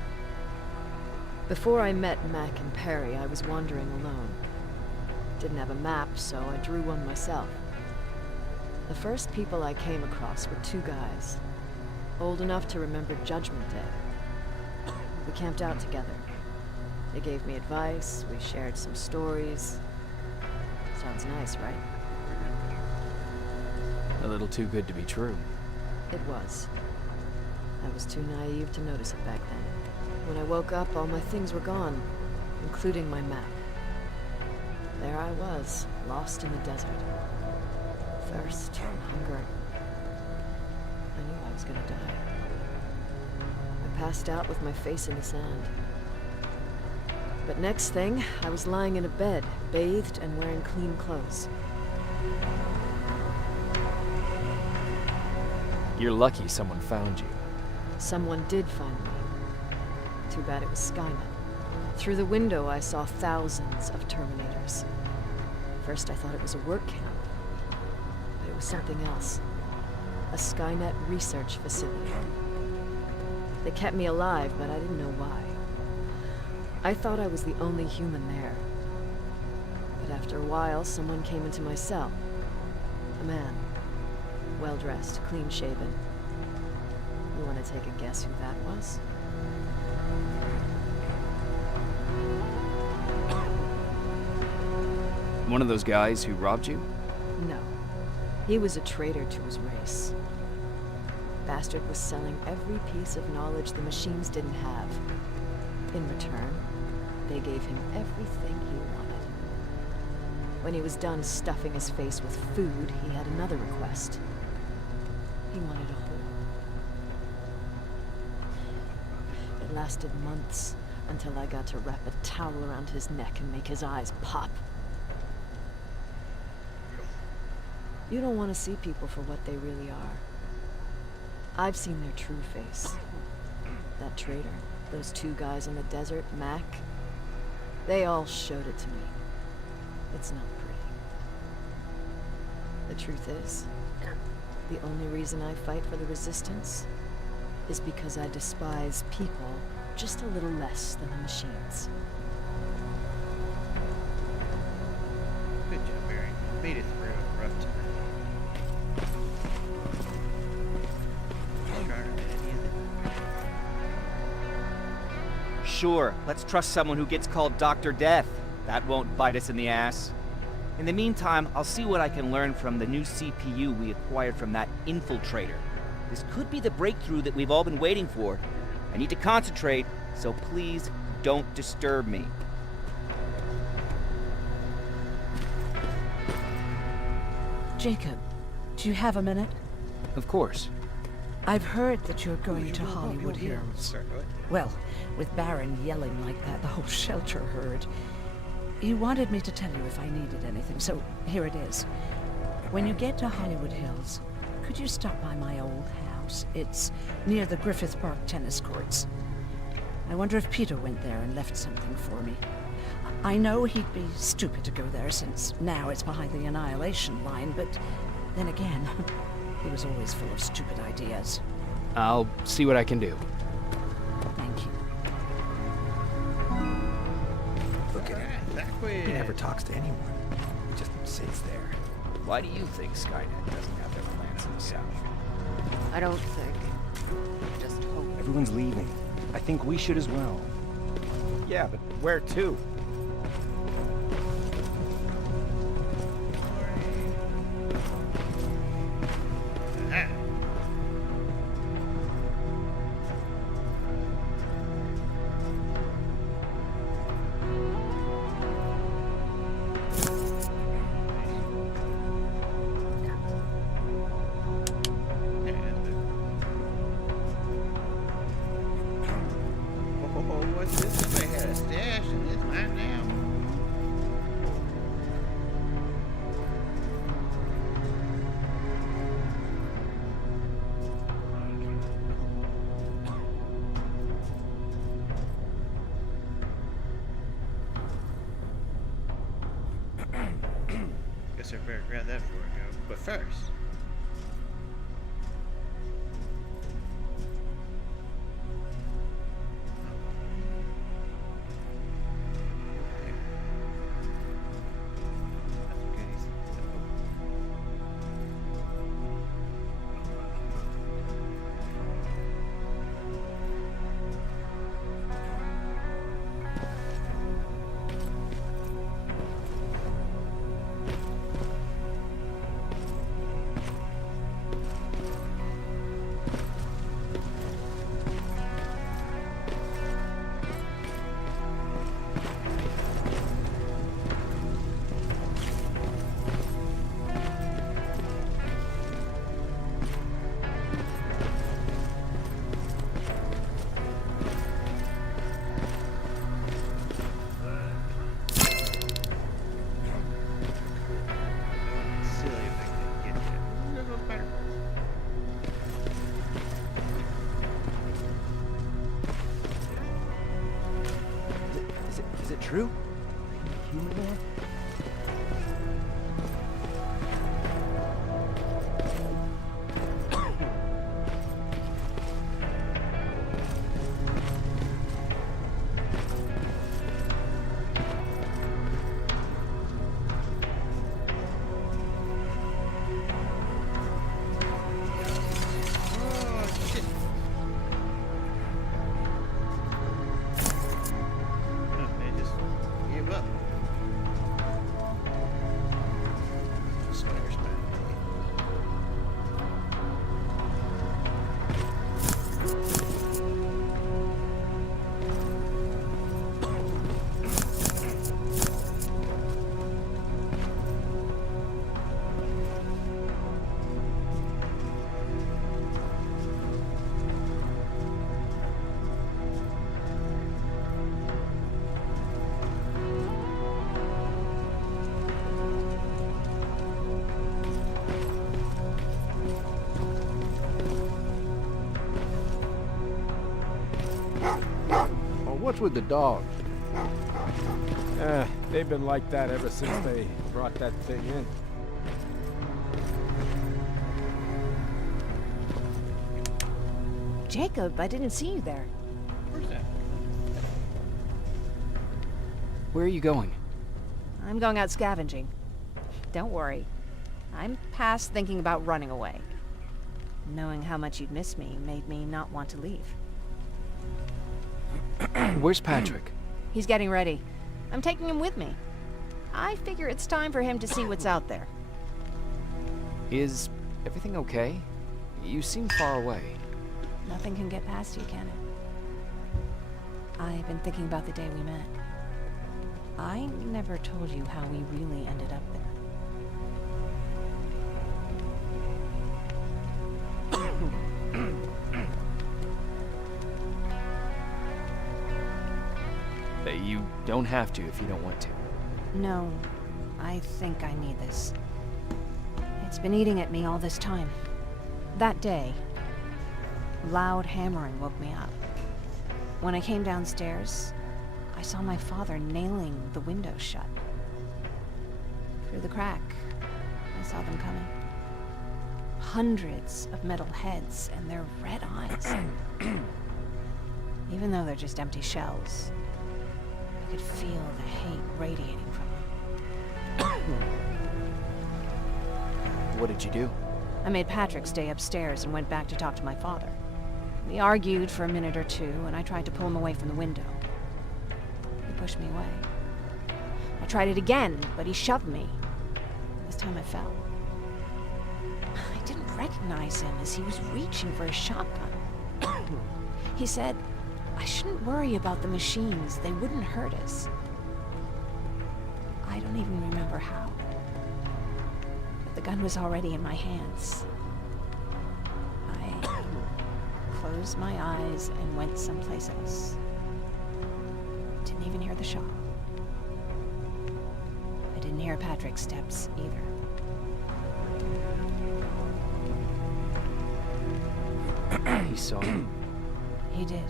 before I met Mac and Perry, I was wandering alone. Didn't have a map, so I drew one myself. The first people I came across were two guys, old enough to remember Judgment Day. We camped out together. They gave me advice, we shared some stories. Sounds nice, right? A little too good to be true. It was. I was too naive to notice it back then. When I woke up, all my things were gone, including my map. There I was, lost in the desert. Thirst and hunger. I knew I was gonna die. I passed out with my face in the sand. But next thing, I was lying in a bed, bathed and wearing clean clothes. You're lucky someone found you. Someone did find me. Too bad it was Skynet. Through the window, I saw thousands of Terminators. First, I thought it was a work camp. But it was something else. A Skynet research facility. They kept me alive, but I didn't know why. I thought I was the only human there. But after a while, someone came into my cell. A man. Well-dressed, clean-shaven. You want to take a guess who that was? One of those guys who robbed you? No. He was a traitor to his race. Bastard was selling every piece of knowledge the machines didn't have. In return, they gave him everything he wanted. When he was done stuffing his face with food, he had another request. He wanted a hole. It lasted months, until I got to wrap a towel around his neck and make his eyes pop. You don't want to see people for what they really are. I've seen their true face. That traitor, those two guys in the desert, Mac, they all showed it to me. It's not pretty. The truth is, the only reason I fight for the Resistance is because I despise people just a little less than the machines. Good job, Barry. Made it through a rough time. Sure, let's trust someone who gets called Dr. Death. That won't bite us in the ass. In the meantime, I'll see what I can learn from the new CPU we acquired from that infiltrator. This could be the breakthrough that we've all been waiting for. I need to concentrate, so please don't disturb me. Jacob, do you have a minute? Of course. I've heard that you're going to Hollywood Hills. Well, with Baron yelling like that, the whole shelter heard. He wanted me to tell you if I needed anything, so here it is. When you get to Hollywood Hills, could you stop by my old house? It's near the Griffith Park tennis courts. I wonder if Peter went there and left something for me. I know he'd be stupid to go there since now it's behind the Annihilation line, but then again, he was always full of stupid ideas. I'll see what I can do. Thank you. Look at him. He never talks to anyone. He just sits there. Why do you think Skynet doesn't have their plans in the South? I don't think. Just hope. Everyone's leaving. I think we should as well. Yeah, but where to? What's this? Somebody had a stash and it's mine now. Guess I better grab that before I go. But first. Is it true? Human man? What's with the dog? They've been like that ever since they brought that thing in. Jacob, I didn't see you there. Where's that? Where are you going? I'm going out scavenging. Don't worry. I'm past thinking about running away. Knowing how much you'd miss me made me not want to leave. Where's Patrick? He's getting ready. I'm taking him with me. I figure it's time for him to see what's out there. Is everything okay? You seem far away. Nothing can get past you, can it? I've been thinking about the day we met. I never told you how we really ended up there. You don't have to if you don't want to. No, I think I need this. It's been eating at me all this time. That day, loud hammering woke me up. When I came downstairs, I saw my father nailing the window shut. Through the crack, I saw them coming. Hundreds of metal heads and their red eyes. Even though they're just empty shells, I could feel the hate radiating from them. What did you do? I made Patrick stay upstairs and went back to talk to my father. We argued for a minute or two, and I tried to pull him away from the window. He pushed me away. I tried it again, but he shoved me. This time I fell. I didn't recognize him as he was reaching for his shotgun. He said, I shouldn't worry about the machines. They wouldn't hurt us. I don't even remember how. But the gun was already in my hands. I closed my eyes and went someplace else. Didn't even hear the shot. I didn't hear Patrick's steps either. He saw you. He did.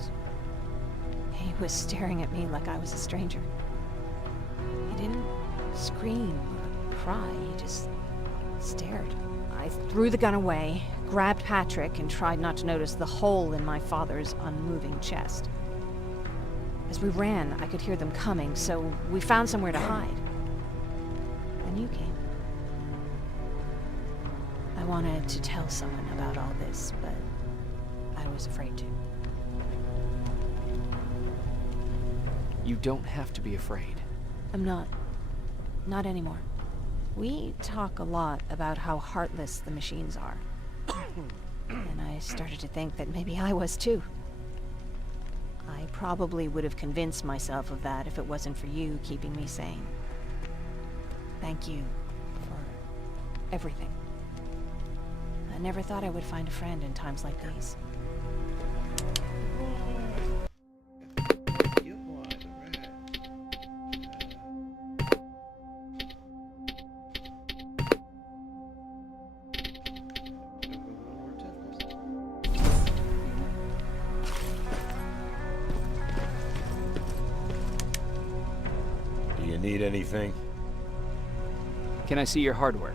He was staring at me like I was a stranger. He didn't scream or cry, he just stared. I threw the gun away, grabbed Patrick, and tried not to notice the hole in my father's unmoving chest. As we ran, I could hear them coming, so we found somewhere to hide. Then you came. I wanted to tell someone about all this, but I was afraid to. You don't have to be afraid. I'm not. Not anymore. We talk a lot about how heartless the machines are. And I started to think that maybe I was too. I probably would have convinced myself of that if it wasn't for you keeping me sane. Thank you for everything. I never thought I would find a friend in times like these. You are the rat. Do you need anything? Can I see your hardware?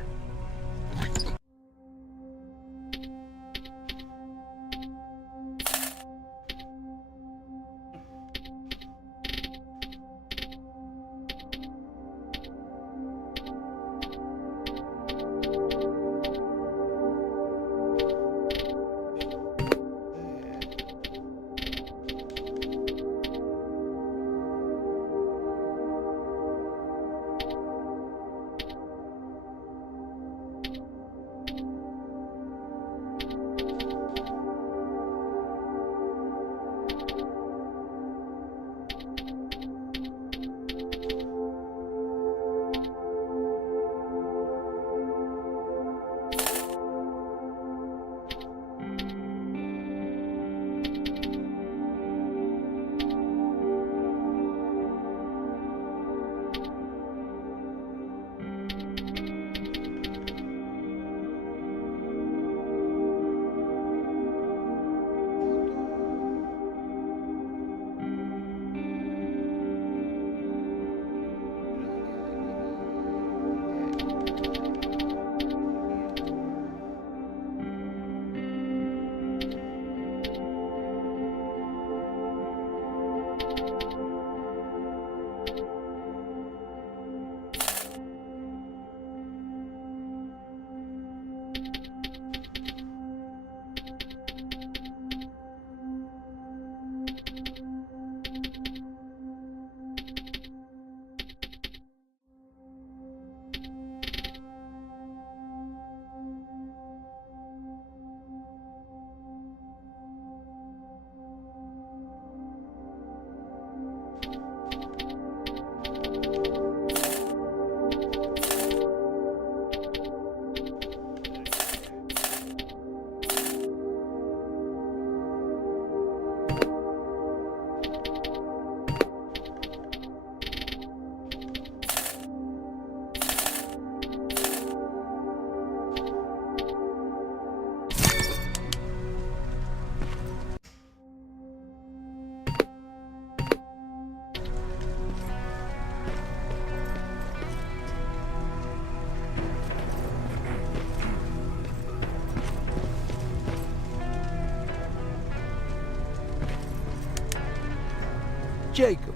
Jacob.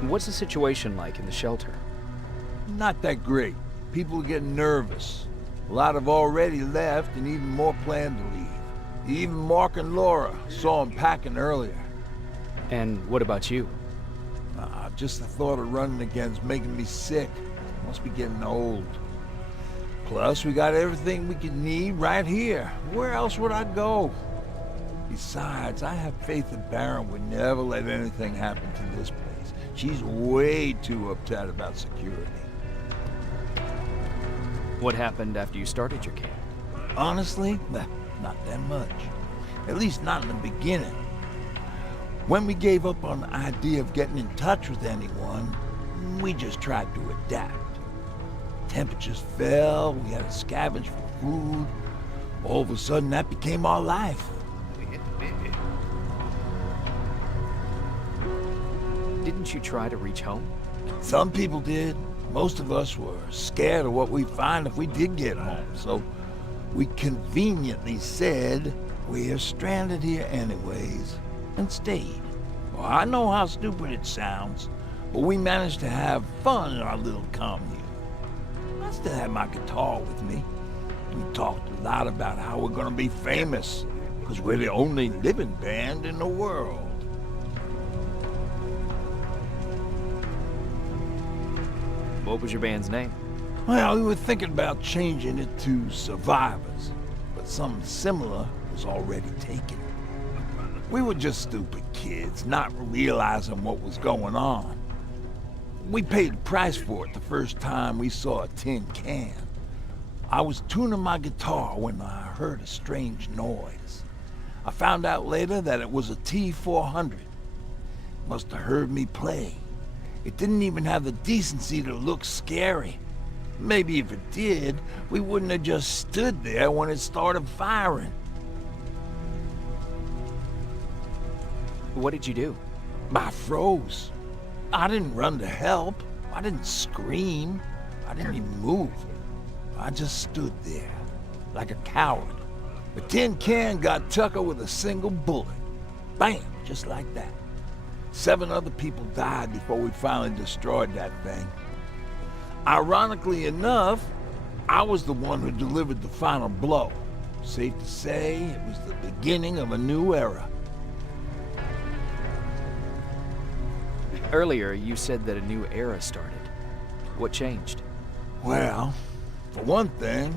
What's the situation like in the shelter? Not that great. People are getting nervous. A lot have already left, and even more plan to leave. Even Mark and Laura saw him packing earlier. And what about you? Just the thought of running again's making me sick. Must be getting old. Plus, we got everything we could need right here. Where else would I go? Besides, I have faith that Baron would never let anything happen to this place. She's way too upset about security. What happened after you started your camp? Honestly, not that much. At least not in the beginning. When we gave up on the idea of getting in touch with anyone, we just tried to adapt. Temperatures fell, we had to scavenge for food. All of a sudden, that became our life. Didn't you try to reach home? Some people did. Most of us were scared of what we'd find if we did get home, so we conveniently said we're stranded here anyways, and stayed. Well, I know how stupid it sounds, but we managed to have fun in our little commune. I still had my guitar with me. We talked a lot about how we're gonna be famous, because we're the only living band in the world. What was your band's name? Well, we were thinking about changing it to Survivors, but something similar was already taken. We were just stupid kids, not realizing what was going on. We paid the price for it the first time we saw a tin can. I was tuning my guitar when I heard a strange noise. I found out later that it was a T-400. Must have heard me play. It didn't even have the decency to look scary. Maybe if it did, we wouldn't have just stood there when it started firing. What did you do? I froze. I didn't run to help. I didn't scream. I didn't even move. I just stood there, like a coward. The tin can got Tucker with a single bullet. Bam, just like that. 7 other people died before we finally destroyed that thing. Ironically enough, I was the one who delivered the final blow. Safe to say, it was the beginning of a new era. Earlier, you said that a new era started. What changed? Well, for one thing,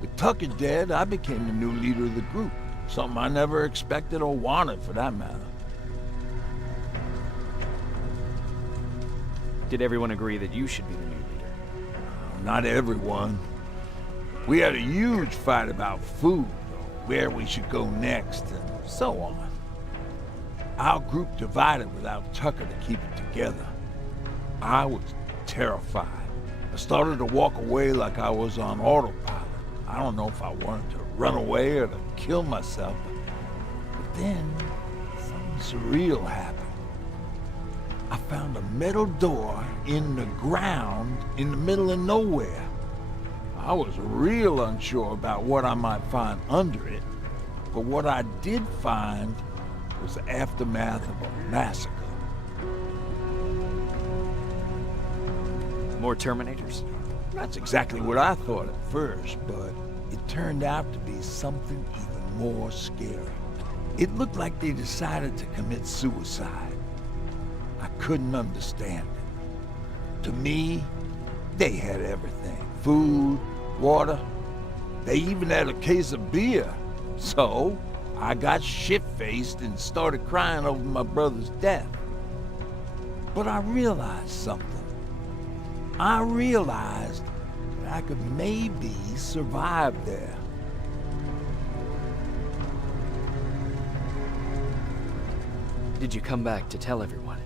with Tucker dead, I became the new leader of the group. Something I never expected or wanted, for that matter. Did everyone agree that you should be the new leader? Not everyone. We had a huge fight about food, where we should go next, and so on. Our group divided without Tucker to keep it together. I was terrified. I started to walk away like I was on autopilot. I don't know if I wanted to run away or to kill myself, but then something surreal happened. I found a metal door in the ground in the middle of nowhere. I was real unsure about what I might find under it, but what I did find was the aftermath of a massacre. More Terminators? That's exactly what I thought at first, but it turned out to be something even more scary. It looked like they decided to commit suicide. I couldn't understand it. To me, they had everything. Food, water. They even had a case of beer. So, I got shit-faced and started crying over my brother's death. But I realized something. I realized that I could maybe survive there. Did you come back to tell everyone?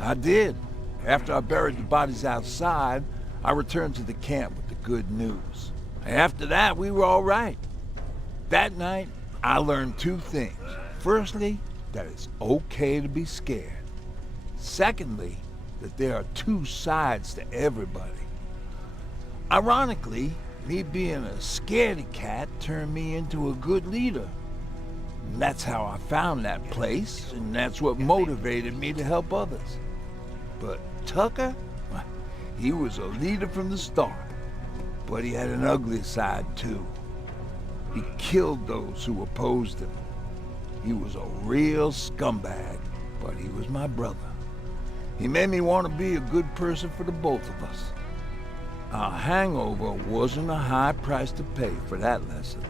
I did. After I buried the bodies outside, I returned to the camp with the good news. After that, we were all right. That night, I learned 2 things. Firstly, that it's okay to be scared. Secondly, that there are 2 sides to everybody. Ironically, me being a scaredy cat turned me into a good leader. And that's how I found that place, and that's what motivated me to help others. But Tucker, well, he was a leader from the start. But he had an ugly side, too. He killed those who opposed him. He was a real scumbag, but he was my brother. He made me want to be a good person for the both of us. Our hangover wasn't a high price to pay for that lesson.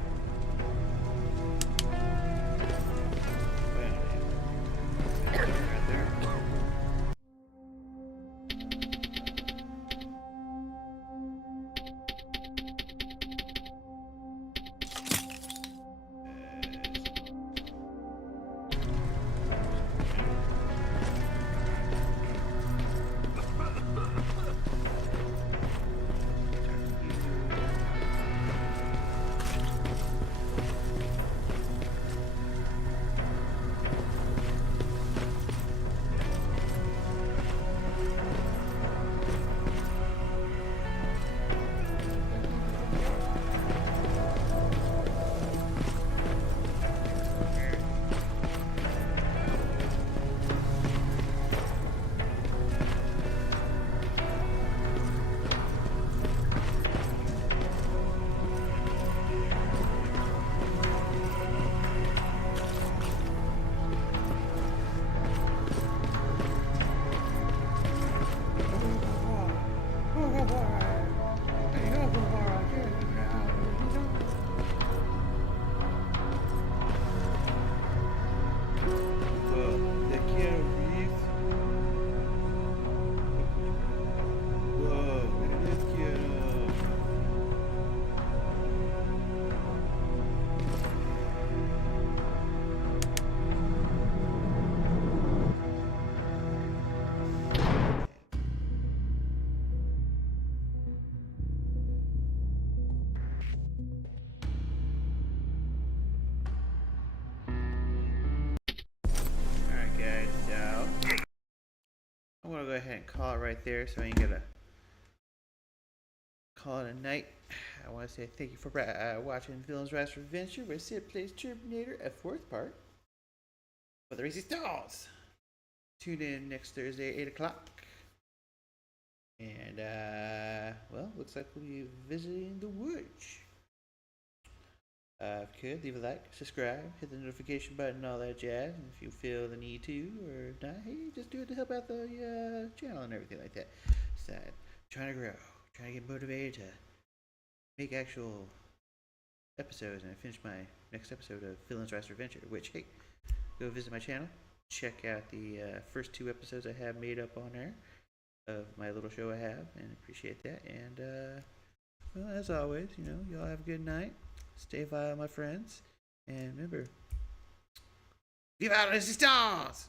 I'm gonna go ahead and call it right there, so I ain't gonna call it a night. I want to say thank you for watching Villain's Last Adventure, where Sid plays Terminator, a fourth part for the Resistance. Tune in next Thursday, 8 o'clock. And, well, looks like we'll be visiting the woods. If you could, leave a like, subscribe, hit the notification button, all that jazz. And if you feel the need to, or not, hey, just do it to help out the channel and everything like that. So, trying to grow, trying to get motivated to make actual episodes, and I finish my next episode of Villain's Last Adventure, which, hey, go visit my channel, check out the first 2 episodes I have made up on there of my little show I have, and appreciate that. And, well, as always, you know, y'all have a good night. Stay vile, my friends. And remember, vive la resistance!